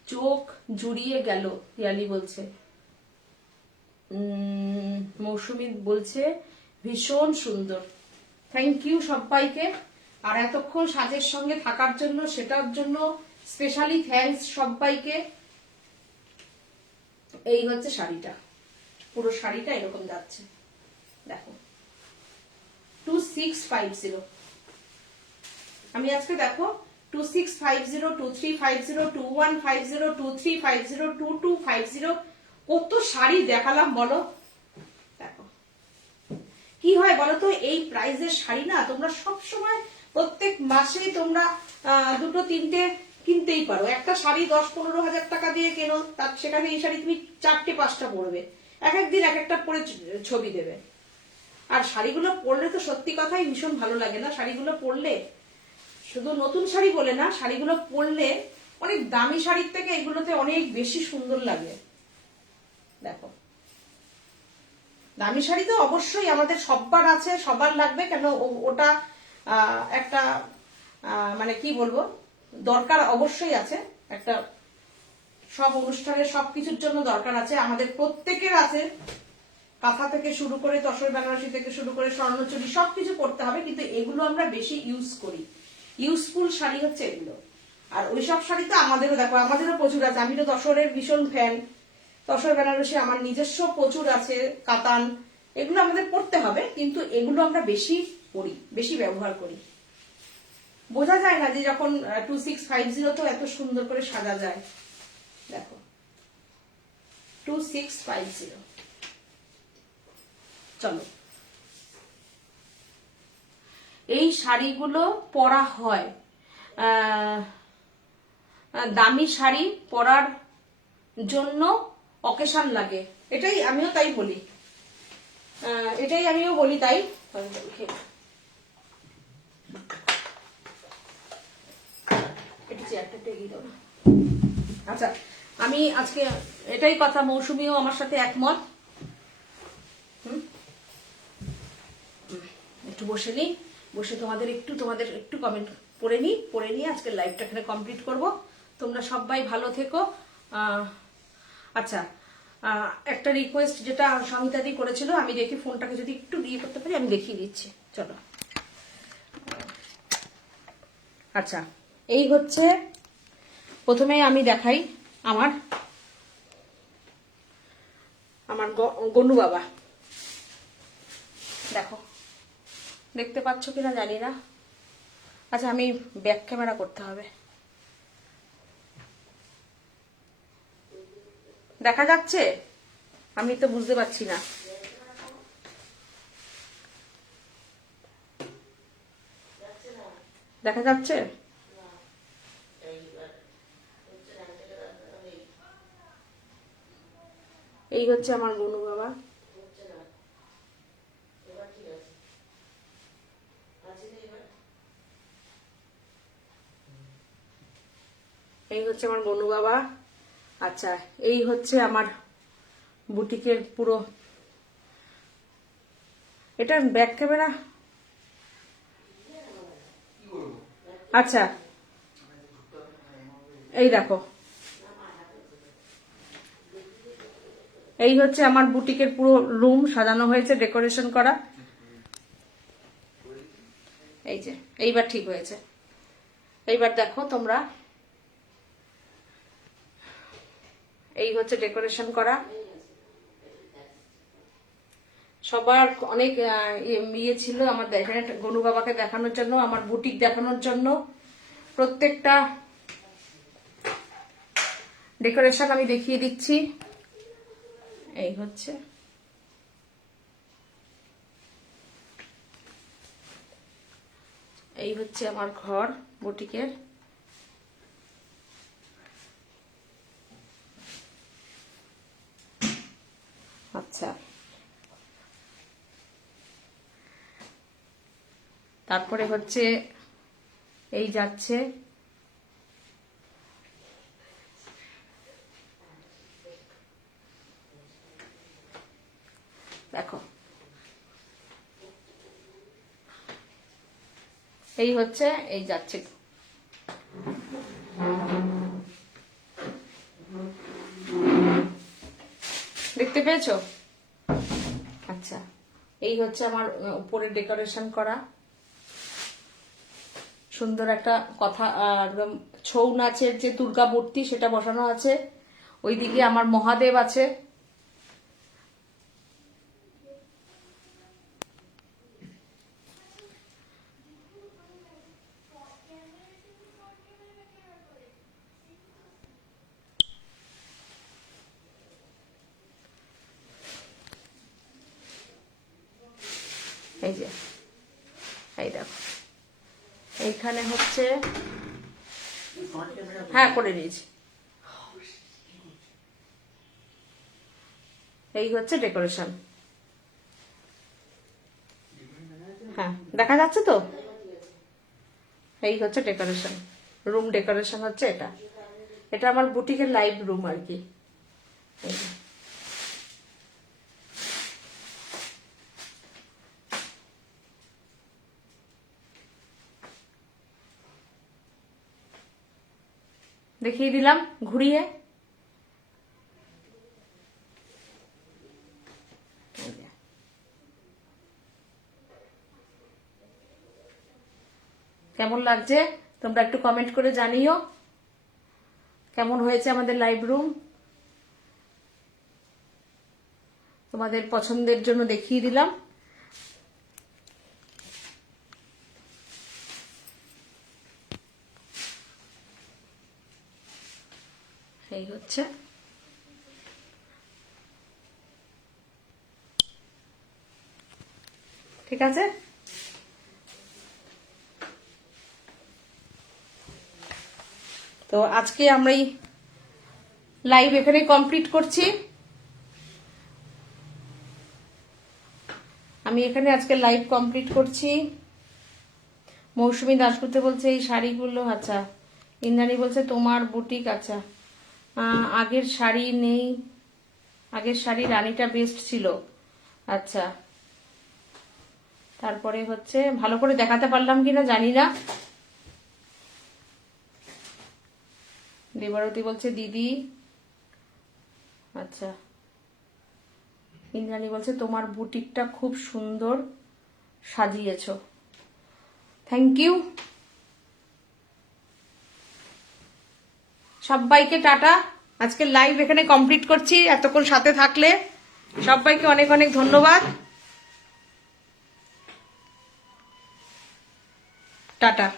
চোখ জুড়িয়ে গেল পিয়ালি বলছে। মৌসুমী বলছে ভীষণ সুন্দর। থ্যাংক ইউ সবাইকে। আর এতক্ষণ সাজের সঙ্গে থাকার জন্য, সেটার জন্য স্পেশালি থ্যাঙ্কস সবাইকে। এই হচ্ছে শাড়িটা, পুরো শাড়িটা এরকম যাচ্ছে দেখো, 2650। আমি আজকে দেখো 2650, 2350, 2150, 2350, 2250 কত শাড়ি দেখালাম বলো। দেখো কি হয় বলো তো, এই প্রাইসের শাড়ি না তোমরা সব সময় প্রত্যেক মাসেই তোমরা দুটো তিনটে কিনতেই পারো। একটা শাড়ি 10-15 হাজার টাকা দিয়ে কেনো, তার সেখানে এই শাড়ি তুমি 4-5টা পরবে, এক একদিন এক একটা পরে ছবি দেবে। আর শাড়িগুলো পরলে তো সত্যি কথাই ভীষণ ভালো লাগে না? শাড়িগুলো পরলে, শুধু নতুন শাড়ি বলে না, শাড়িগুলো পরলে অনেক দামি শাড়ির থেকে এগুলোতে অনেক বেশি সুন্দর লাগে। দেখো দামি শাড়ি তো অবশ্যই আমাদের সবার আছে, সবার লাগবে, কেন ওটা একটা মানে কি বলবো, দরকার অবশ্যই আছে একটা, সব অনুষ্ঠানে সবকিছুর জন্য দরকার আছে, আমাদের প্রত্যেকের আছে। কাঁথা থেকে শুরু করে, তসর বেনারসি থেকে শুরু করে স্বর্ণচুরি সবকিছু পড়তে হবে, কিন্তু এগুলো আমরা বেশি ইউজ করি। ইউজফুল শাড়ি হচ্ছে এগুলো। আর ওইসব শাড়ি তো আমাদেরও, দেখো আমাদেরও প্রচুর আছে। আমি তো তসরের ভীষণ ফ্যান, তসর বেনারসি আমার নিজস্ব প্রচুর আছে, কাতান, এগুলো আমাদের পড়তে হবে, কিন্তু এগুলো আমরা বেশি পরি, বেশি ব্যবহার করি। বোঝা যায় না যে যখন 2650 তো এত সুন্দর করে সাজা যায়। দেখো 2650। চলো, এই শাড়িগুলো পরা হয়, দামি শাড়ি পরার জন্য অকেশন লাগে, এটাই আমিও তাই বলি, এটাই আমিও বলি তাই। আচ্ছা, আমি আজকে এটাই কথা, মৌসুমীও আমার সাথে একমত। একটু বসে নিই, বসে তোমাদের একটু কমেন্ট পড়ে নিয়ে আজকের লাইভটা এখানে কমপ্লিট করব। তোমরা সবাই ভালো থেকো। আচ্ছা, একটা রিকোয়েস্ট যেটা সমিতাদি করেছিল, আমি দেখি ফোনটাকে যদি একটু দিয়ে করতে পারি, আমি দেখিয়ে দিচ্ছি। চলো, আচ্ছা এই হচ্ছে, প্রথমে আমি দেখাই আমার গনু বাবা। দেখো, দেখতে পাচ্ছ কিনা জানি না। আচ্ছা, আমি ব্যাক ক্যামেরা করতে হবে। দেখা যাচ্ছে? আমি তো বুঝতে পারছি না। দেখা যাচ্ছে? এই হচ্ছে আমার গনু বাবা। এই হচ্ছে আমার গনু বাবা। আচ্ছা, এই হচ্ছে আমার বুটিকের পুরো, এটা ব্যাক ক্যামেরা। আচ্ছা, এই দেখো, এই হচ্ছে আমার বুটিকের পুরো রুম সাজানো হয়েছে, ডেকোরেশন করা। এই যে, এইবার ঠিক হয়েছে। এইবার দেখো তোমরা, এই হচ্ছে ডেকোরেশন করা। সবার অনেক ইয়ে ছিল আমার এখানে গনু বাবাকে দেখানোর জন্য, আমার বুটিক দেখানোর জন্য। প্রত্যেকটা ডেকোরেশন আমি দেখিয়ে দিচ্ছি। এই হচ্ছে, এই হচ্ছে আমার ঘর বুটিকের। আচ্ছা, তারপরে হচ্ছে এই যাচ্ছে, দেখো এই হচ্ছে, এই যাচ্ছে। দেখতে পেয়েছো? আচ্ছা, এই হচ্ছে আমার উপরে ডেকোরেশন করা সুন্দর একটা কথা, একদম ছৌ নাচের যে দুর্গা মূর্তি সেটা বসানো আছে। ওইদিকে আমার মহাদেব আছে। এই যে, এই দেখো, এইখানে হচ্ছে, হ্যাঁ করে নিয়েছি। এই হচ্ছে ডেকোরেশন। হ্যাঁ দেখা যাচ্ছে তো? এই হচ্ছে ডেকোরেশন, রুম ডেকোরেশন হচ্ছে এটা। এটা আমার বুটিকের লাইভ রুম আর কি। দেখিয়ে দিলাম ঘুরিয়ে। কেমন লাগছে তোমরা একটু কমেন্ট করে জানিও কেমন হয়েছে আমাদের লাইভ রুম। তোমাদের পছন্দের জন্য দেখিয়ে দিলাম। এই হচ্ছে, ঠিক আছে। তো আজকে আমরা এই লাইভ এখানে কমপ্লিট করছি। আমি এখানে আজকে লাইভ কমপ্লিট করছি। মৌসুমী দাশগুপ্ত বলছে এই শাড়িগুলো, আচ্ছা। ইন্দ্রাণী বলছে তোমার বুটিক, আচ্ছা। আগের শাড়ি নেই, আগের শাড়ি রানীটা বেস্ট ছিল, আচ্ছা। তারপরে হচ্ছে ভালো করে দেখাতে পারলাম কিনা জানি না। দেবারতী বলছে দিদি, আচ্ছা। ইন্দ্রাণী বলছে তোমার বুটিকটা খুব সুন্দর সাজিয়েছ, থ্যাংক ইউ। সবাইকে টাটা। আজকে লাইভ এখানে কমপ্লিট করছি। এতক্ষণ সাথে থাকলে সবাইকে অনেক অনেক ধন্যবাদ। টাটা।